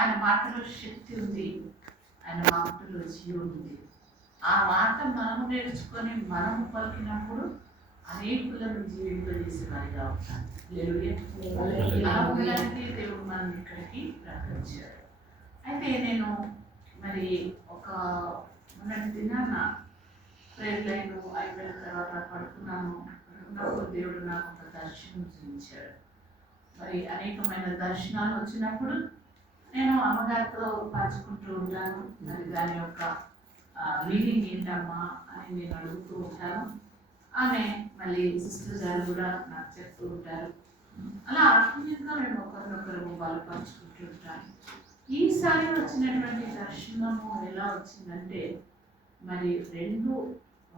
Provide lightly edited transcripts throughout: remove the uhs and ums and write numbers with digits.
ఆయన మాటలో శక్తి ఉంది, ఆయన మాటలో జీవం ఉంది. ఆ మాట మనము నేర్చుకొని మనము పలికినప్పుడు అనేకులను జీవింపజేసే వారిగా ఉంటాం. అలాంటి దేవుడు మనం ఇక్కడికి రప్పించాడు. అయితే నేను మరి ఒక మొన్నటి దినాన ప్రేయర్ లైన్ అయిపోయిన తర్వాత పడుకున్నాను. దేవుడు నాకు ఒక దర్శనం చూపించాడు. మరి అనేకమైన దర్శనాలు వచ్చినప్పుడు నేను అమ్మగారితో పంచుకుంటూ ఉంటాను. మరి దాని యొక్క మీనింగ్ ఏంటమ్మా అని నేను అడుగుతూ ఉంటాను. ఆమె మళ్ళీ సిస్టర్ గారు కూడా నాకు చెప్తూ ఉంటారు. అలా ఆత్మీయంగా మేము ఒకరినొకరు వాళ్ళు పంచుకుంటూ ఉంటాను. ఈసారి వచ్చినటువంటి దర్శనము ఎలా వచ్చిందంటే, మరి రెండు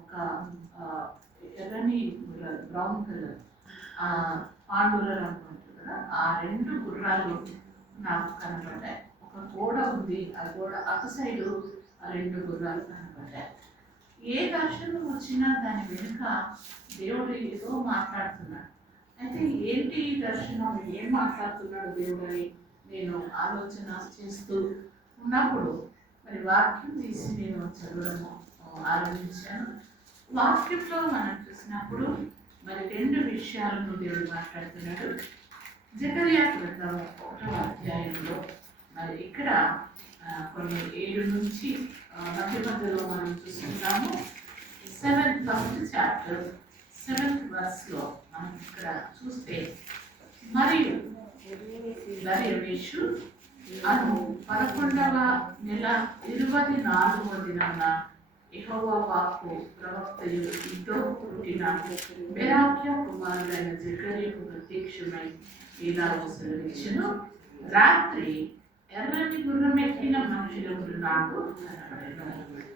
ఒక ఎర్రని గుర్రాలు, బ్రౌన్ కలర్ పాండురలు అనుకుంటారు కదా, ఆ రెండు గుర్రాలు నాకు కనపడ్డాయి. ఒక గోడ ఉంది, ఆ గోడ అటు సైడు ఆ రెండు గుర్రాలు కనపడ్డాయి. ఏ దర్శనం వచ్చినా దాని వెనుక దేవుడు ఏదో మాట్లాడుతున్నాడు. అయితే ఏంటి ఈ దర్శనం, ఏం మాట్లాడుతున్నాడు దేవుడు అని నేను ఆలోచన చేస్తూ ఉన్నప్పుడు మరి వాక్యం తీసి నేను చదవడము ఆరంభించాను. వాక్యంలో మనం చూసినప్పుడు మరి రెండు విషయాలను దేవుడు మాట్లాడుతున్నాడు. జకర్యా గ్రంథం 1వ అధ్యాయంలో మరి ఇక్కడ కొన్ని 7 నుంచి మధ్యలో మనం చూస్తున్నాము. 7th చాప్టర్ 7th verse మనం ఇక్కడ చూస్తే, మరియు దర్యావేషు అను 11వ నెల 24వ దినాన యెహోవా వాక్కు ప్రవక్తయు ఇద్దో పుట్టిన బెరాక్య కుమారుడైన జకర్యాకు ప్రత్యక్షమై ఇలాగ సెలవిచ్చెను. రాత్రి ఎర్రని గుర్రం ఎక్కిన మనుషులకు నాకు కనబడెను.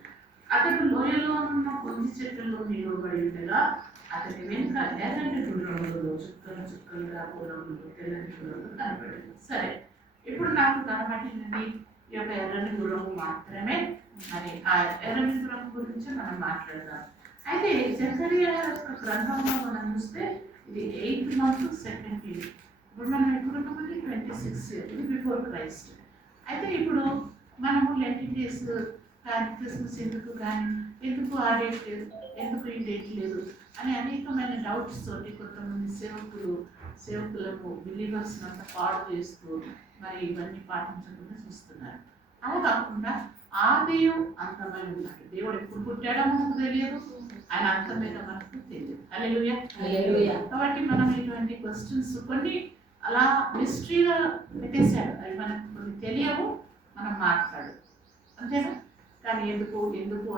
అతడు లోయలో ఉన్న కొన్ని చెట్లలో నిలబడి ఉండగా అతని వెనుక ఎర్రని గుర్రములు చుక్కలుగా గుర్రములు తెల్లని గుర్రములు కనబడింది. సరే, ఇప్పుడు నాకు కనబడినది ఈ యొక్క ఎర్రని గుర్రము మాత్రమే. మరి ఆ ఎర్రని గుర్రం గురించి మనం మాట్లాడదాం. అయితే జకర్యా యొక్క గ్రంథంలో మనం చూస్తే ఇది 8th month 2nd year. ఇప్పుడు మనం ఎప్పుడు ఉన్నామంటే 26 years బిఫోర్ క్రైస్ట్. అయితే ఇప్పుడు మనము లెంటిన్ డేస్ కానీ క్రిస్మస్ ఎందుకు కానీ, ఎందుకు ఆ డేట్ లేదు, ఎందుకు ఈ డేట్ లేదు అని అనేకమైన డౌట్స్ తోటి కొంతమంది సేవకులకు బిలీవర్స్ అంతా పాడు చేస్తూ మరి ఇవన్నీ పాటించకుండా చూస్తున్నారు. అలా కాకుండా ఆదియు అంతమై ఉన్నాడు. దేవుడు ఎప్పుడు పుట్టాడో మనకు తెలియదు, ఆయన అంతమైన మనకు తెలియదు. హల్లెలూయా. కాబట్టి మనం ఇటువంటి క్వశ్చన్స్ కొన్ని అలా మిస్టరీగా పెట్టేశాడు. అవి మనకు కొన్ని తెలియవు, మనం మాట్లాడు అంతేనా. కానీ ఎందుకు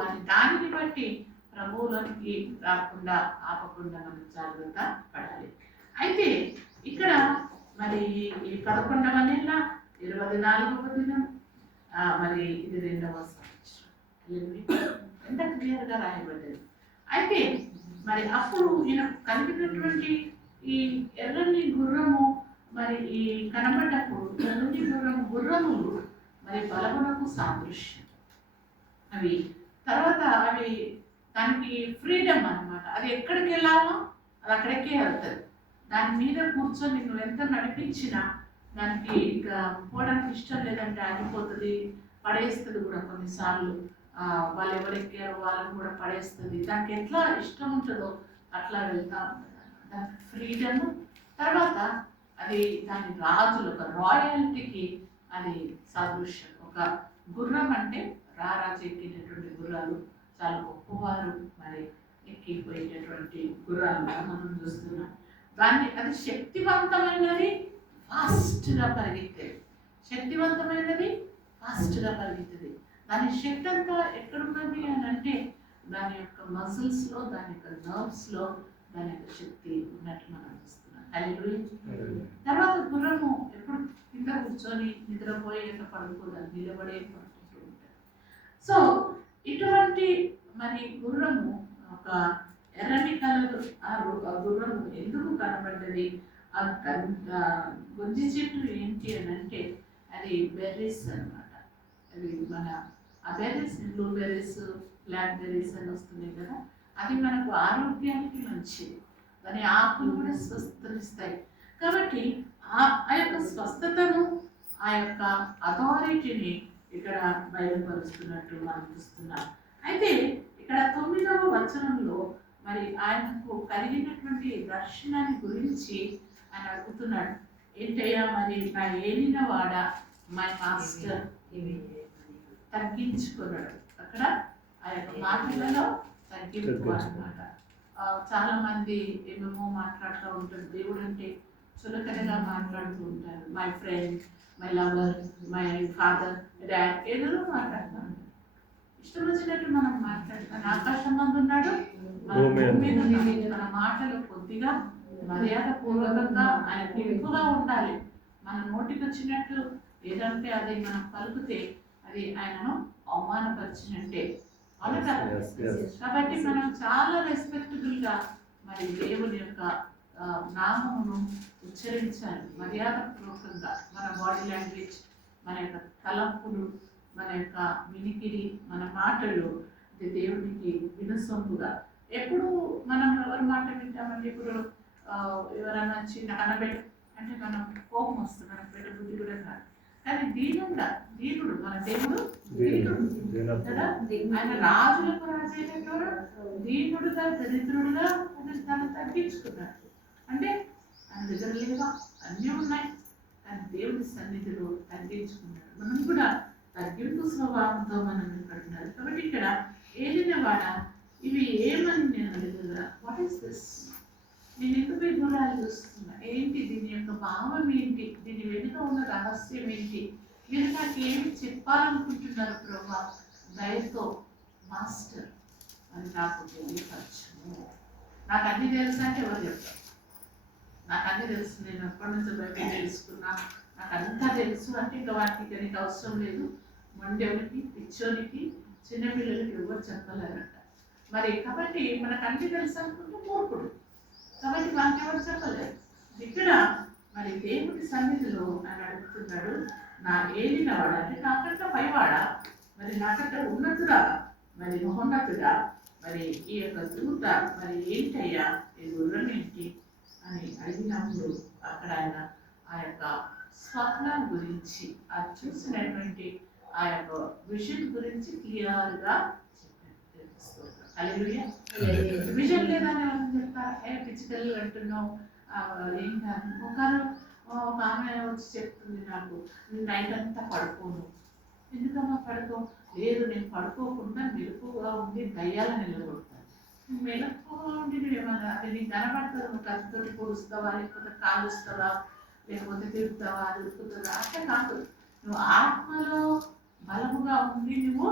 అని దానిని బట్టి ప్రభువులోనికి రాకుండా ఆపకుండా మనం జాగ్రత్త పడాలి. అయితే ఇక్కడ మరి ఈ 11వ నెల 24వ దినం మరి ఇది 2వ సంవత్సరం. ఎంత క్లియర్గా రాయబడ్డది. అయితే మరి అప్పుడు ఈయన కలిగినటువంటి ఈ ఎర్రని గుర్రము మరి ఈ కనబడ్డప్పుడు ఎర్రని గుర్రములు మరి బలమునకు సాదృశ్యం. అవి తర్వాత అవి దానికి ఫ్రీడమ్ అన్నమాట. అది ఎక్కడికి వెళ్ళాలో అది అక్కడికే వెళ్తుంది. దాని మీద కూర్చొని నువ్వు ఎంత నడిపించినా దానికి ఇక పోవడానికి ఇష్టం లేదంటే ఆగిపోతుంది, పడేస్తుంది కూడా. కొన్నిసార్లు వాళ్ళు ఎవరెక్కారో వాళ్ళని కూడా పడేస్తుంది. దానికి ఎట్లా ఇష్టం ఉంటుందో అట్లా వెళ్తూ ఉంటుంది. దానికి ఫ్రీడమ్. తర్వాత అది దాని రాజులు ఒక రాయల్టీకి అది సాదృశ్యం. ఒక గుర్రం అంటే రారాజు ఎక్కినటువంటి గుర్రాలు చాలా గొప్పవారు మరి ఎక్కిపోయేటటువంటి గుర్రాలుగా మనం చూస్తున్నాం. అది శక్తివంతమైనది, ఫాస్ట్గా పరిగెత్తేది. శక్తివంతమైనది, ఫాస్ట్గా పరిగెత్తేది. దాని శక్తి అంతా ఎక్కడున్నది అని అంటే దాని యొక్క మజిల్స్లో, దాని యొక్క నర్వ్స్లో దాని యొక్క శక్తి ఉన్నట్టు మనం చూస్తున్నాం. తర్వాత గుర్రము ఎప్పుడు కింద కూర్చొని నిద్రపోయే పడుకోదాన్ని, నిలబడే పడుకుంటూ ఉంటారు. సో ఇటువంటి మరి గుర్రము ఒక ఎర్రని కలర్ ఆ గుర్రము ఎందుకు కనబడ్డది? ఆ గొంజి చెట్టు ఏంటి అని అంటే అది బెర్రీస్ అనమాట. అవి మన ఆ బెర్రీస్, బ్లూబెర్రీస్, బ్లాక్ బెర్రీస్ అని వస్తున్నాయి కదా, అది మనకు ఆరోగ్యానికి మంచిది. దాని ఆకులు కూడా స్వస్థనిస్తాయి. కాబట్టి ఆ యొక్క స్వస్థతను ఆ యొక్క అథారిటీని ఇక్కడ బయలుపరుస్తున్నట్టు మనం చూస్తున్నాం. అయితే ఇక్కడ 9వ వచనంలో మరి ఆయనకు కలిగినటువంటి దర్శనాన్ని గురించి ఆయన అడుగుతున్నాడు. ఏంటయ్యా మరి నా ఏలిన వాడ మై మాస్టర్ తగ్గించుకున్నాడు. అక్కడ ఆ యొక్క మాటలలో తగ్గింపు అన్నమాట. చాలా మంది ఏమేమో మాట్లాడుతూ ఉంటారు. దేవుడు అంటే చులకనగా మాట్లాడుతూ ఉంటారు. My friend, my lover, my father, dad ఏదో మాట్లాడుతూ ఉంటారు. ఇష్టం వచ్చినట్టు మనం మాట్లాడతాం. ఆకాశం మంది ఉన్నాడు, మన మాటలు కొద్దిగా మర్యాద పూర్వకంగా ఆయన పిలుపుగా ఉండాలి. మన నోటికి వచ్చినట్టు ఏదంటే అది మనం పలుకుతే అది ఆయనను అవమానపరిచినట్టే. అవును కదా? కాబట్టి మనం చాలా రెస్పెక్టబుల్ గా మరి దేవుని యొక్క నామమును ఉచ్చరించాలి మర్యాదపూర్వకంగా. మన బాడీ లాంగ్వేజ్, మన యొక్క తలంపులు, మన యొక్క వినికిడి, మన మాటలు దేవునికి వినసొంపుగా. ఎప్పుడు మనం ఎవరి మాట వింటామంటే, ఇప్పుడు ఎవరన్నా చిన్న అనబెట్టు అంటే మనం కోపం వస్తుంది, మనకు పెట్ట బుద్ధి కూడా కాదు. కానీ దీనుడు మన దేవుడు దీనుడు కదా. ఆయన రాజులకు రాజైనటువంటి దీనుడుగా దరిద్రుడుగా తను తగ్గించుకున్నాడు. అంటే ఆయన దగ్గర లేవా, అన్నీ ఉన్నాయి, కానీ దేవుడి సన్నిధిలో తగ్గించుకున్నాడు. మనం కూడా తగ్గింపు స్వభావంతో మనం ఉంటున్నారు. కాబట్టి ఇక్కడ ఏలిన వాడ ఇవి ఏమని నేను అడుగుదా, వాట్ ఈస్ దిస్? నేను ఎందుకు ఈ గుణాలు చూస్తున్నా, ఏంటి దీని యొక్క భావం ఏంటి, దీని వెనుక ఉన్న రహస్యం ఏంటి, మీరు నాకు ఏమి చెప్పాలనుకుంటున్నారు ప్రభా? దయతో మాస్టర్ అని నాకు తెలియపరచుము. నాకు అన్ని తెలుసు అంటే ఎవరు చెప్తారు? నాకు అన్ని తెలుసు, నేను ఎప్పటి నుంచో బయట తెలుసుకున్నా, నాకు అంతా తెలుసు అంటే ఇంకా వాటికి నీకు అవసరం లేదు. మొండెవరికి, పిచ్చోనికి, చిన్నపిల్లలకి ఎవరు చెప్పలేరంట. మరి కాబట్టి మనకు అన్ని తెలుసు అనుకుంటే మూర్ఖుడు. కాబట్టి మనకి ఎవరు చెప్పలేదు. ఇక్కడ మరి దేవుడి సన్నిధిలో ఆయన అడుగుతున్నాడు, నా ఏలినవాడ అంటే నాకంట పైవాడా, మరి నాకంట ఉన్నతుడా, మరి మహోన్నతుడా, మరి ఈ యొక్క దూత మరి ఏంటయ్యా, ఈ గుర్రం ఏంటి అని అడిగినప్పుడు అక్కడ ఆయన ఆ యొక్క స్వప్నం గురించి, అది చూసినటువంటి ఆ యొక్క విజన్ గురించి క్లియర్గా చెప్పారు. విజన్ లేదని ఎవరు చెప్తారు? ఫిజికల్ అంటున్నావు ఏం కాదు. ఒక ఆమె వచ్చి చెప్తుంది నాకు, నేను నైట్ అంతా పడుకోను. ఎందుకమ్మా పడుకో? లేదు, నేను పడుకోకుండా మెలకుగా ఉండి దయ్యాలు నిలబడతాను. మెలకుగా ఉండి నువ్వేమన్నా అది నీకు కనబడుతుంది, నువ్వు కత్తితోటి పొడుస్తావా, లేకపోతే కాలుస్తావా, లేకపోతే తిరుగుతావా, తిరుగుతుందా అంటే కాదు. నువ్వు ఆత్మలో బలముగా ఉండి నువ్వు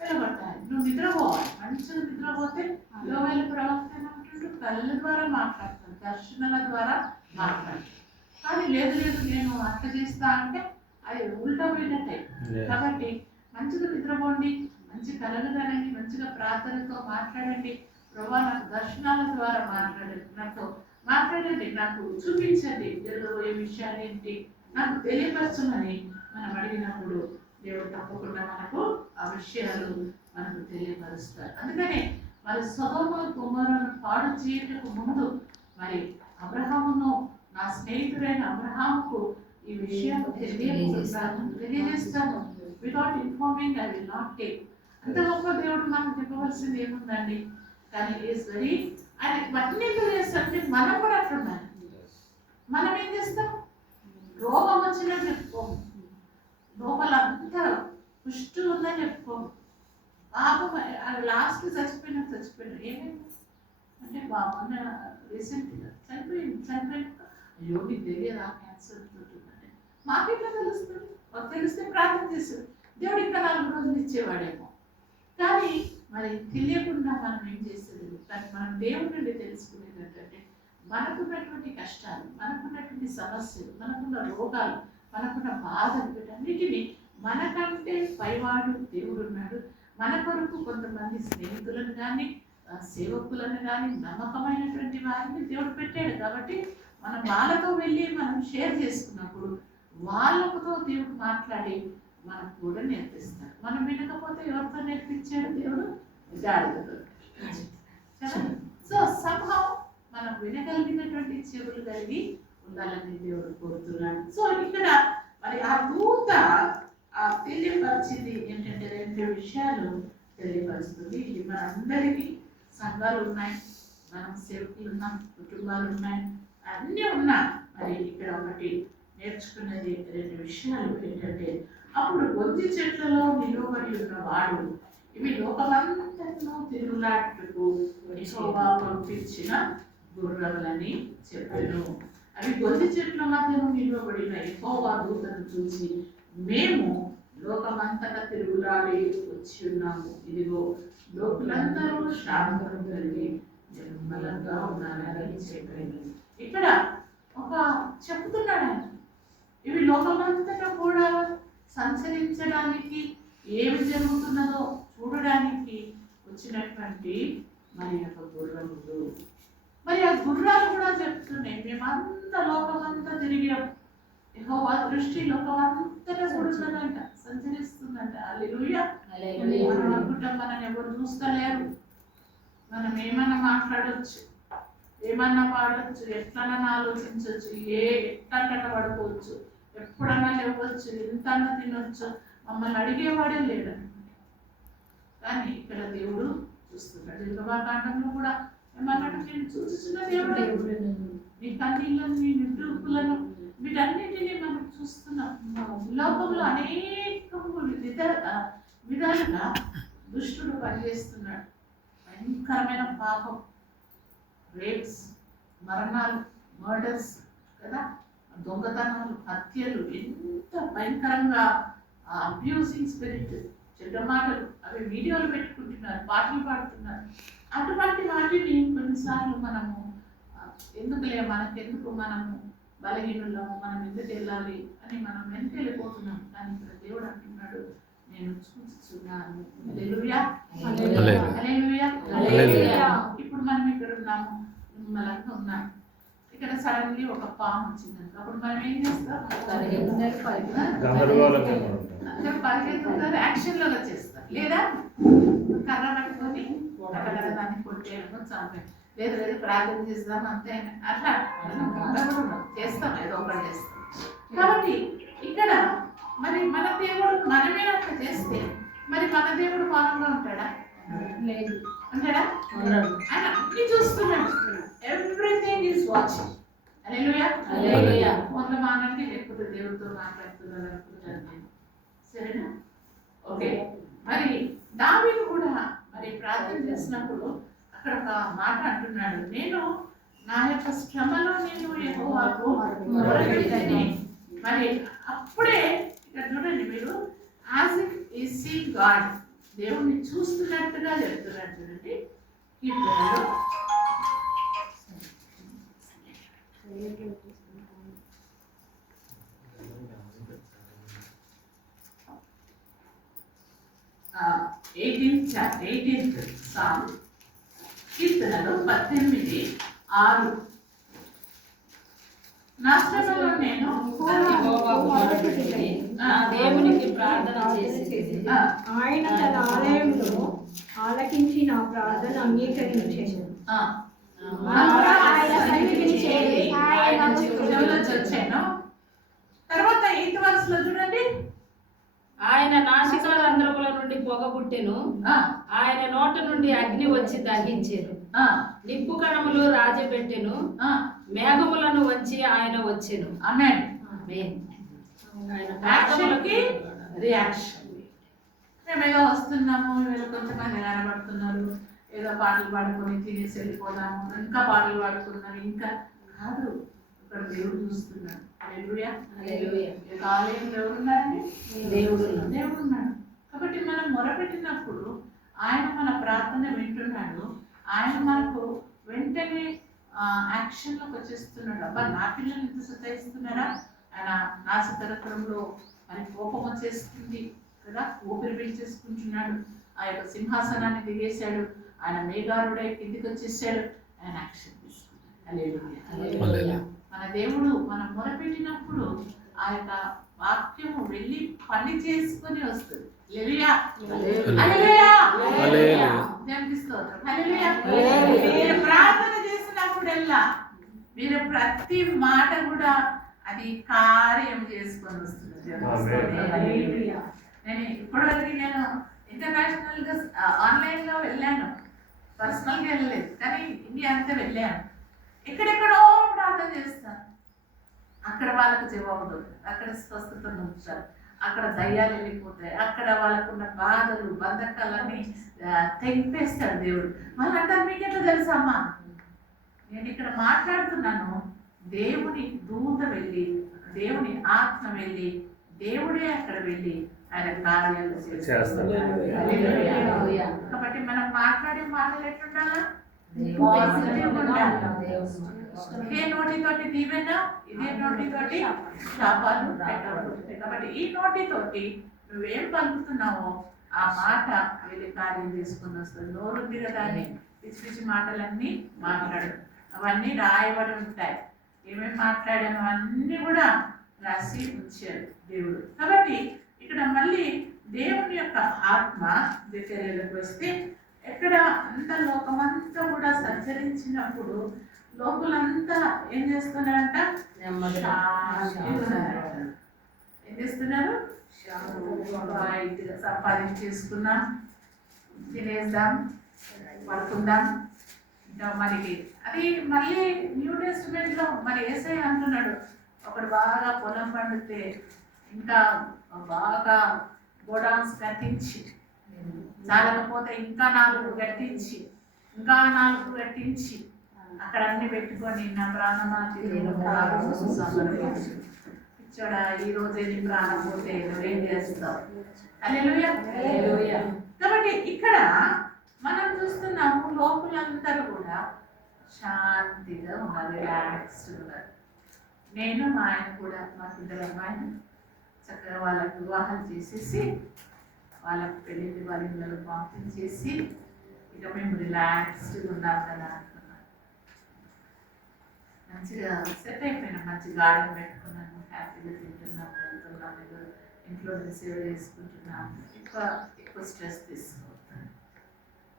నిలబడతాయి. నువ్వు నిద్రపోవాలి, మంచిగా నిద్రపోతే యోవేలు ప్రవక్త ఏమంటుంటూ కళ్ళ ద్వారా మాట్లాడతాను, దర్శనాల ద్వారా మాట్లాడతాను. కానీ లేదు నేను అట్లా చేస్తా అంటే అది ఉల్టా పోయినట్టే. కాబట్టి మంచిగా నిద్రపోండి, మంచి కలలు కనండి, మంచిగా ప్రార్థనతో మాట్లాడండి. ప్రభా నాకు దర్శనాల ద్వారా నాతో మాట్లాడండి, నాకు చూపించండి జరగబోయే విషయాలు ఏంటి, నాకు తెలియపరచమని మనం అడిగినప్పుడు దేవుడు తప్పకుండా మనకు ఆ విషయాలు మనకు తెలియపరుస్తారు. అందుకనే మరి సొదొమ గొమొర్రాను పాడు చేయటకు ముందు మరి అబ్రహామును, నా స్నేహితుడైన అబ్రహాముకు ఈ విషయాలు తెలియజేస్తాను. Without informing I will not take. అంత గొప్ప దేవుడు మనకు చెప్పవలసింది ఏముందండి? కానీ ఈస్ వెరీ ఆయన ఇవన్నీ తెలియజేస్తారంటే మనం కూడా అట్లున్నాం. మనం ఏం చేస్తాం? రోగం వచ్చినా చెప్పుకోము, లోపల అంతా పుష్టి ఉందని చెప్పుకోము. పాపం అది లాస్ట్ చచ్చిపోయినా ఏమైంది అంటే బాబు రీసెంట్గా చనిపోయిన అయ్యో మీకు తెలియదా క్యాన్సర్ ఉంటుందని. మాకెట్లా తెలుస్తుంది? తెలిస్తే ప్రార్థన చేస్తారు, దేవుడు ఇంకా 4 రోజులు ఇచ్చేవాడేమో. కానీ మరి తెలియకుండా మనం ఏం చేసేది? కానీ మనం దేవుడి నుండి తెలుసుకునేది ఏంటంటే మనకున్నటువంటి కష్టాలు, మనకున్నటువంటి సమస్యలు, మనకున్న రోగాలు, మనకున్న బాధలు, వీటన్నిటినీ మనకంటే పైవాడు దేవుడు ఉన్నాడు. మన కొరకు కొంతమంది స్నేహితులను కానీ, సేవకులను కానీ, నమ్మకమైనటువంటి వారిని దేవుడు పెట్టాడు. కాబట్టి మనం వాళ్ళతో వెళ్ళి మనం షేర్ చేసుకున్నప్పుడు వాళ్ళతో దేవుడు మాట్లాడి మనకు కూడా నేర్పిస్తాడు. మనం వినకపోతే ఎవరితో నేర్పించాడు? దేవుడు గాడిదతో. సో సంభవం మనం వినగలిగినటువంటి చెవులు కలిగి ఉండాలని దేవుడు కోరుతున్నాడు. సో ఇక్కడ మరి ఆ దూత తెలియపరిచింది ఏంటంటే 2 విషయాలు తెలియపరుస్తుంది. ఇది మనందరికీ సంఘాలు ఉన్నాయి, మనం సేవకులు ఉన్నాం, కుటుంబాలు ఉన్నాయి, అన్నీ ఉన్నా. మరి ఇక్కడ ఒకటి నేర్చుకున్నది 2 విషయాలు ఏంటంటే, అప్పుడు గొంజి చెట్లలో నిలువబడి ఉన్నవాడు ఇవి లోకమంతటను తిరుగులాటకు యెహోవా పంపించిన గుర్రములని చెప్పాను. అవి గొంజి చెట్ల మధ్యను నిలువబడిన యెహోవా దూతను చూసి, మేము లోకమంతటా తిరుగులాడి వచ్చి ఉన్నాము. ఇదిగో లోకులందరూ శాంతం కలిగి నిర్మలంగా ఉన్నారని చెప్పాను. ఇక్కడ ఒక చెప్తున్నాడు ఆయన, ఇవి లోకమంతటా కూడా సంచరించడానికి ఏమి జరుగుతున్నదో చూడడానికి వచ్చినటువంటి మరి యొక్క గుర్రములు. మరి ఆ గుర్రాలు కూడా చెప్తున్నాయి, మేమంతా లోకమంతా తిరిగాం, యెహోవా దృష్టి లోకమంతటా కూడుతుందంట, సంచరిస్తుందంట. హల్లెలూయా. మనం అనుకుంటాం మనని ఎవరు చూస్తలేరు, మనం ఏమన్నా మాట్లాడవచ్చు, ఏమన్నా పాడవచ్చు, ఎట్లన్నా ఆలోచించవచ్చు, ఎట్లా పడుకోవచ్చు, ఎప్పుడన్నా లేవచ్చు, ఎంతన్నా తినొచ్చు, మమ్మల్ని అడిగేవాడే లేడని. కానీ ఇక్కడ దేవుడు చూస్తున్నాడు. నిర్గమాకాండంలో కూడా ఏమన్నాడు, నేను చూస్తున్న దేవుడు నీ కన్నీళ్ళను, నీ నిట్టూర్పులను, వీటన్నిటినీ మనం చూస్తున్నాం. లోకంలో అనేక విధాలుగా దుష్టుడు పనిచేస్తున్నాడు. భయంకరమైన పాపం, రేప్స్, మరణాలు, మర్డర్స్ కదా, దొంగతనాలు, హత్యలు, ఎంత భయంకరంగా అబ్యూసింగ్ స్పిరిట్, చెడ్డ మాటలు, అవి వీడియోలు పెట్టుకుంటున్నారు, పాటలు పాడుతున్నారు. అటువంటి వాటిని కొన్నిసార్లు మనము ఎందుకులే, మనకెందుకు, మనము బలహీనులము, మనం ఎందుకు వెళ్ళాలి అని మనం వెనక్కి వెళ్ళిపోతున్నాం. కానీ ఇక్కడ దేవుడు అంటున్నాడు, నేను చూస్తున్నాను. హల్లెలూయా. హల్లెలూయా. ఇప్పుడు మనం ఇక్కడ ఉన్నాము, నిమ్మలంగా ఉన్నాం. ఇక్కడ సడన్లీ ఒక పాము వచ్చిందంట, అప్పుడు మనం ఏం చేస్తాం? పరిగెత్తుతారు, యాక్షన్ లో చేస్తాం, లేదా కర్ర పట్టుకొని అక్కడ దాన్ని కొట్టేయడము, చంపే, లేదు లేదు ప్రార్థన చేస్తాం, అంతే, అట్లా చేస్తాం, ఏదో ఒకటి చేస్తాం. కాబట్టి ఇక్కడ మరి మన దేవుడు మనమే అట్లా చేస్తే మరి మన దేవుడు మౌనంగా ఉంటాడా? లేదు. అంటాడా? ఆయన అన్ని చూస్తున్నాడు. Everything is watching. Hallelujah. Hallelujah. మొన్న మానండి, లేకపోతే దేవుడితో మాట్లాడుతున్నాడు అనుకుంటాను నేను. సరేనా? ఓకే. మరి దావీదు కూడా మరి ప్రార్థన చేసినప్పుడు అక్కడ ఒక మాట అంటున్నాడు, నేను నా యొక్క శ్రమలో నేను యెహోవాకు మొరపెట్టితిని. మరి అప్పుడే ఇక్కడ చూడండి, మీరు యాజ్ ఇఫ్ ఈ సీ గాడ్, దేవుణ్ణి చూస్తున్నట్టుగా చెప్తున్నాడు. చూడండి, కీర్తనలు 18th సాంగ్, కీర్తనలు 18:6. నా శ్రమలో నేను దేవునికి ప్రార్థన చేసి ఆయన తన ఆలయంలో ఆలకించి నా ప్రార్థన అంగీకరించాను. తర్వాత 8th verse లో చూడండి, ఆయన నాసికారంధ్రముల నుండి పొగ పుట్టెను, ఆయన నోట నుండి అగ్ని వచ్చి దహించెను, నిప్పు కణములు రాజబెట్టెను, మేఘములను వచ్చి ఆయన వచ్చెను. ఆమేన్. యాక్షన్కి రియాక్షన్. మేము ఏదో వస్తున్నాము, వీళ్ళు కొంతమంది కనబడుతున్నారు, ఏదో పాటలు పాడుకొని తినేసి వెళ్ళిపోదాము, ఇంకా పాటలు పాడుకున్నారు, ఇంకా కాదు, ఇక్కడ దేవుడు చూస్తున్నాడు. హల్లెలూయా. హల్లెలూయా. ఆలయంలో ఎవరున్నారండి? దేవుడు ఉన్నాడు. కాబట్టి మనం మొరపెట్టినప్పుడు ఆయన మన ప్రార్థన వింటున్నాడు, ఆయన మనకు వెంటనే యాక్షన్లోకి వచ్చేస్తున్నాడు. అబ్బా, నా పిల్లలు ఇంత సతాయిస్తున్నారా, ఆయన నాసికారంధ్రంలో మరి కోపం వచ్చేస్తుంది కదా, ఊపిరి పీల్చేసుకుంటున్నాడు, ఆ యొక్క సింహాసనాన్ని దిగేశాడు, ఆయన మేఘారుడై కిందికి వచ్చేసాడు, ఆయన యాక్షన్ తీసుకున్నాడు. హల్లెలూయా. మన దేవుడు మనం మొరపెట్టినప్పుడు ఆ యొక్క వాక్యము వెళ్ళి పని చేసుకొని వస్తుంది. హల్లెలూయా. హల్లెలూయా. దేవునికి స్తోత్రం. హల్లెలూయా. మీరు ప్రార్థన చేసినప్పుడల్లా మీరు ప్రతి మాట కూడా అది కార్యం చేసుకొని వస్తుంది. నేను ఇప్పటివరకు నేను ఇంటర్నేషనల్గా ఆన్లైన్లో వెళ్ళాను, పర్సనల్గా వెళ్ళలేదు, కానీ ఇండియా అంతా వెళ్ళాను. ఎక్కడెక్కడో ప్రార్థన చేస్తాను, అక్కడ వాళ్ళకు జవాబు దొరుకుతుంది, అక్కడ స్వస్థత ఉంచారు, అక్కడ దయ్యాలు వెళ్ళిపోతాయి, అక్కడ వాళ్ళకున్న బాధలు బంధకాలన్నీ తెంపేస్తాడు దేవుడు. వాళ్ళు అంటారు, మీకు ఎట్లా తెలుసమ్మా? నేను ఇక్కడ మాట్లాడుతున్నాను, దేవుని దూత వెళ్ళి, దేవుని ఆత్మ వెళ్ళి, దేవుడే అక్కడ వెళ్ళి ఆయన కార్యాలు చేస్తాడు. కాబట్టి మనం మాట్లాడే మాటలు ఎట్లుండాలా? ఇదే నోటితోటి దీవెన, ఇదే నోటితోటి శాపాలు పెట్టకూడదు. కాబట్టి ఈ నోటితోటి నువ్వేం పలుకుతున్నావో ఆ మాట వెళ్ళి కార్యం తీసుకుని వస్తుంది. నోరుంది కదా అని పిచ్చి పిచ్చి మాటలన్నీ మాట్లాడు, అవన్నీ రాయబడి ఉంటాయి. ఏమేమి మాట్లాడానో అన్నీ కూడా రాసి ఉంచారు దేవుడు. కాబట్టి ఇక్కడ మళ్ళీ దేవుని యొక్క ఆత్మ దిక్చర్యలకు వస్తే, ఎక్కడ అంత లోకమంతా కూడా సంచరించినప్పుడు లోకులంతా ఏం చేస్తున్నారంట? ఏం చేస్తున్నారు? సంపాదించేసుకున్నాం, తినేద్దాం, పడుకుందాం. ఇంకా మనకి అది మళ్ళీ న్యూ టెస్టిమెంట్ లో మరి యేసయ్య అంటున్నాడు, ఒకడు బాగా పొలం పండితే ఇంకా బాగా గోడౌన్స్ కట్టించి, చాలకపోతే ఇంకా 4 కట్టించి, ఇంకా 4 కట్టించి అక్కడ అన్ని పెట్టుకొని నా ప్రాణమా పిచ్చోడా, ఈ రోజే నీ ప్రాణం పోతే నువ్వేం చేస్తావు? హల్లెలూయా. కాబట్టి ఇక్కడ మనం చూస్తున్నాము, లోకులందరూ కూడా శాంతిగా ఉన్నారు, రిలాక్స్డ్ ఉన్నారు. నేను మా ఆయన కూడా, మా ఇద్దరు అమ్మాయిని చక్కగా వాళ్ళకు వివాహం చేసేసి వాళ్ళకు పెళ్ళిళ్ళు వాళ్ళ ఇళ్ళలో పంపించేసి ఇక మేము రిలాక్స్డ్గా ఉన్నాం కదా అనుకున్నాను. మంచిగా సెట్ అయిపోయినాం, మంచి గార్డెన్ పెట్టుకున్నాను, హ్యాపీగా తింటున్నాం, వెళ్తున్నాం, ఇంట్లో సేవ చేసుకుంటున్నాం, ఎక్కువ స్ట్రెస్ తీసుకుంటాను.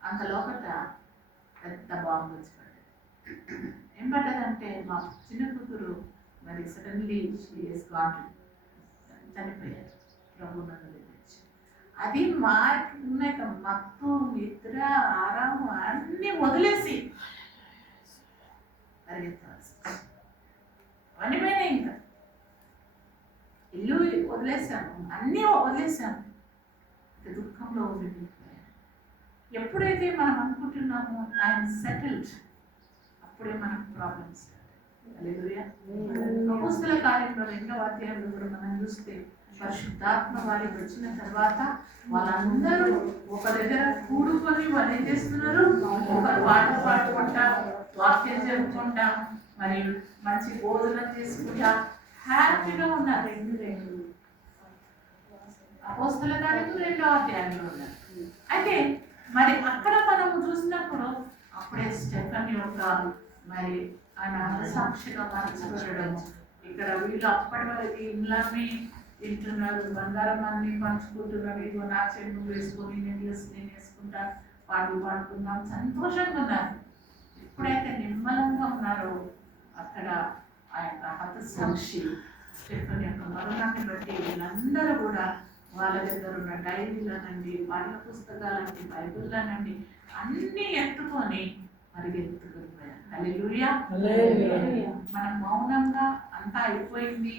అంత లోపల పెద్ద బాంబు వచ్చి పడ్డది. ఏం పడ్డదంటే మా చిన్న కూతురు మరి సడన్లీ చనిపోయారు, ప్రభు నన్ను తెచ్చి. అది మాకు ఉన్నాయి మత్తు, నిద్ర, ఆరాము అన్నీ వదిలేసి పరిగెత్తాల్సి అవన్నీ పోయినాయి. ఇంకా ఇల్లు వదిలేసాము, అన్నీ వదిలేసాము, ఇంకా దుఃఖంలో ఉండిపోయాను. ఎప్పుడైతే మనం అనుకుంటున్నామో ఐఎమ్ సెటిల్డ్, అప్పుడే మనకు ప్రాబ్లమ్స్. హల్లెలూయా. అపోస్తల కార్యంలో 2వ అధ్యాయంలో కూడా మనం చూస్తే, పరిశుద్ధాత్మ వారికి వచ్చిన తర్వాత వాళ్ళందరూ ఒక దగ్గర కూడుకొని వాళ్ళు ఏం చేస్తున్నారు? ఒకరు పాటలు పాడుకుంటా, వాక్యం చెప్పుకుంటా, మరి మంచి భోజనం చేసుకుంటా హ్యాపీగా ఉన్నారు. 2 అపోస్తల కార్యంలో 2వ అధ్యాయంలో ఉన్నారు. అయితే మరి అక్కడ మనం చూసినప్పుడు అప్పుడే స్టెఫెన్ యొక్క మరి ఆయన సాక్షిగా మార్చబడము. ఇక్కడ వీళ్ళు అప్పటి వరకు ఇండ్లన్నీ తింటున్నారు, బంగారం అన్ని పంచుకుంటున్నారు, ఇదిగో నా చెండు వేసుకొని నేను వేసుకుంటా, పాటలు పాడుకుందాం, సంతోషంగా ఉన్నారు. ఎప్పుడైతే నిమ్మలంగా ఉన్నారో అక్కడ ఆ యొక్క హతసాక్షి స్టెఫెన్ యొక్క మరణాన్ని బట్టి వీళ్ళందరూ కూడా వాళ్ళ దగ్గర ఉన్న డైరీలనండి, పాఠ్య పుస్తకాలండి, బైబిళ్ళనండి అన్నీ ఎత్తుకొని పరిగెత్తుకొని పోయారు. హల్లెలూయా. మనం మౌనంగా అంతా అయిపోయింది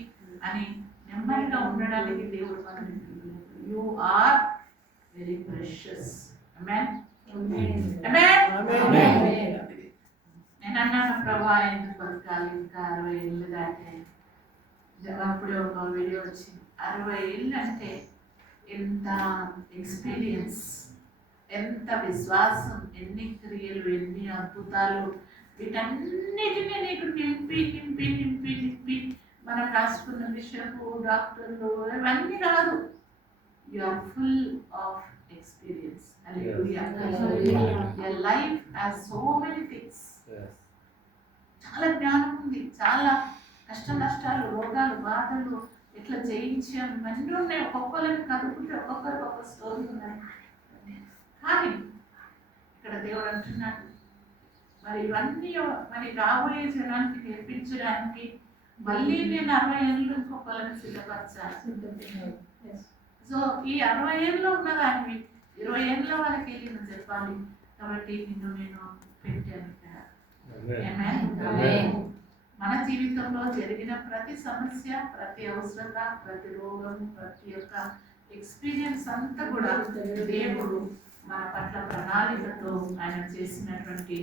అని నెమ్మదిగా ఉండడానికి దేవుడు మనకి, యు ఆర్ వెరీ ప్రెషియస్. ఆమేన్. నేను అన్నాను, ప్రభా ఎందుకు బతకాలి, ఇంకా 60 ఏళ్ళు దాటే. అప్పుడే ఒక వీడియో వచ్చింది, 60 ఏళ్ళు అంటే ఎంత ఎక్స్పీరియన్స్, ఎంత విశ్వాసం, ఎన్ని క్రియలు, ఎన్ని అద్భుతాలు, వీటన్నిటినీ నీకు నింపి నింపి నింపి నింపి మనం రాసుకున్న బిషపు, డాక్టర్లు ఇవన్నీ కాదు, you are full of experience. Hallelujah. Your life has so many things. చాలా జ్ఞానం ఉంది, చాలా కష్ట నష్టాలు, రోగాలు, బాధలు ఇట్లా జయించాం, ఇవన్నీ ఉన్నాయి. ఒక్కొక్కరికి కదుపుతే ఒక్కొక్కరికి ఒక స్టోరీ ఉన్నాయి. కానీ ఇక్కడ దేవుడు అంటున్నాడు, మరి ఇవన్నీ మరి రాబోయే జనానికి నేర్పించడానికి మళ్ళీ నేను 60 ఏళ్ళు ఇంకొకళ్ళని సిద్ధపరచాలి. సో ఈ 60 ఏళ్ళలో ఉన్నదాన్ని 20 ఏళ్ళ వరకు వెళ్ళి నువ్వు చెప్పాలి. కాబట్టి నిన్ను నేను పెట్టాను. మన జీవితంలో జరిగిన ప్రతి సమస్య, ప్రతి అవసరత, ప్రతి రోగం, ప్రతి ఒక్క ఎక్స్పీరియన్స్ అంతా కూడా దేవుడు మన పట్ల ప్రణాళికతో ఆయన చేసినటువంటి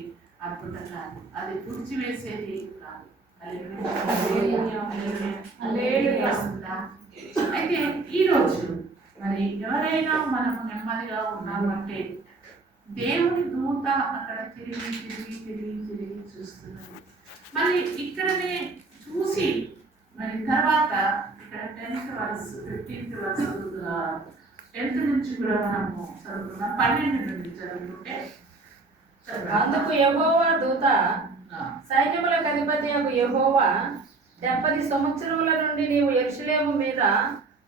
అద్భుత కార్యం. అది తుడిచివేసేది కాదు. అయితే ఈరోజు మరి ఎవరైనా మనము నెమ్మదిగా ఉన్నాము అంటే దేవుని దూత అక్కడ తిరిగి తిరిగి తిరిగి తిరిగి చూస్తున్నది. మరి ఇక్కడనే చూసి మరి తర్వాత ఇక్కడ 10th verse 15th verse 10th నుంచి కూడా మనము చదువుకున్నాం. 12 నుండి చదువుకుంటే అందుకు యెహోవా దూత సైన్యములకు అధిపతి యెహోవా 70 సంవత్సరముల నుండి నీవు యెరూషలేము మీద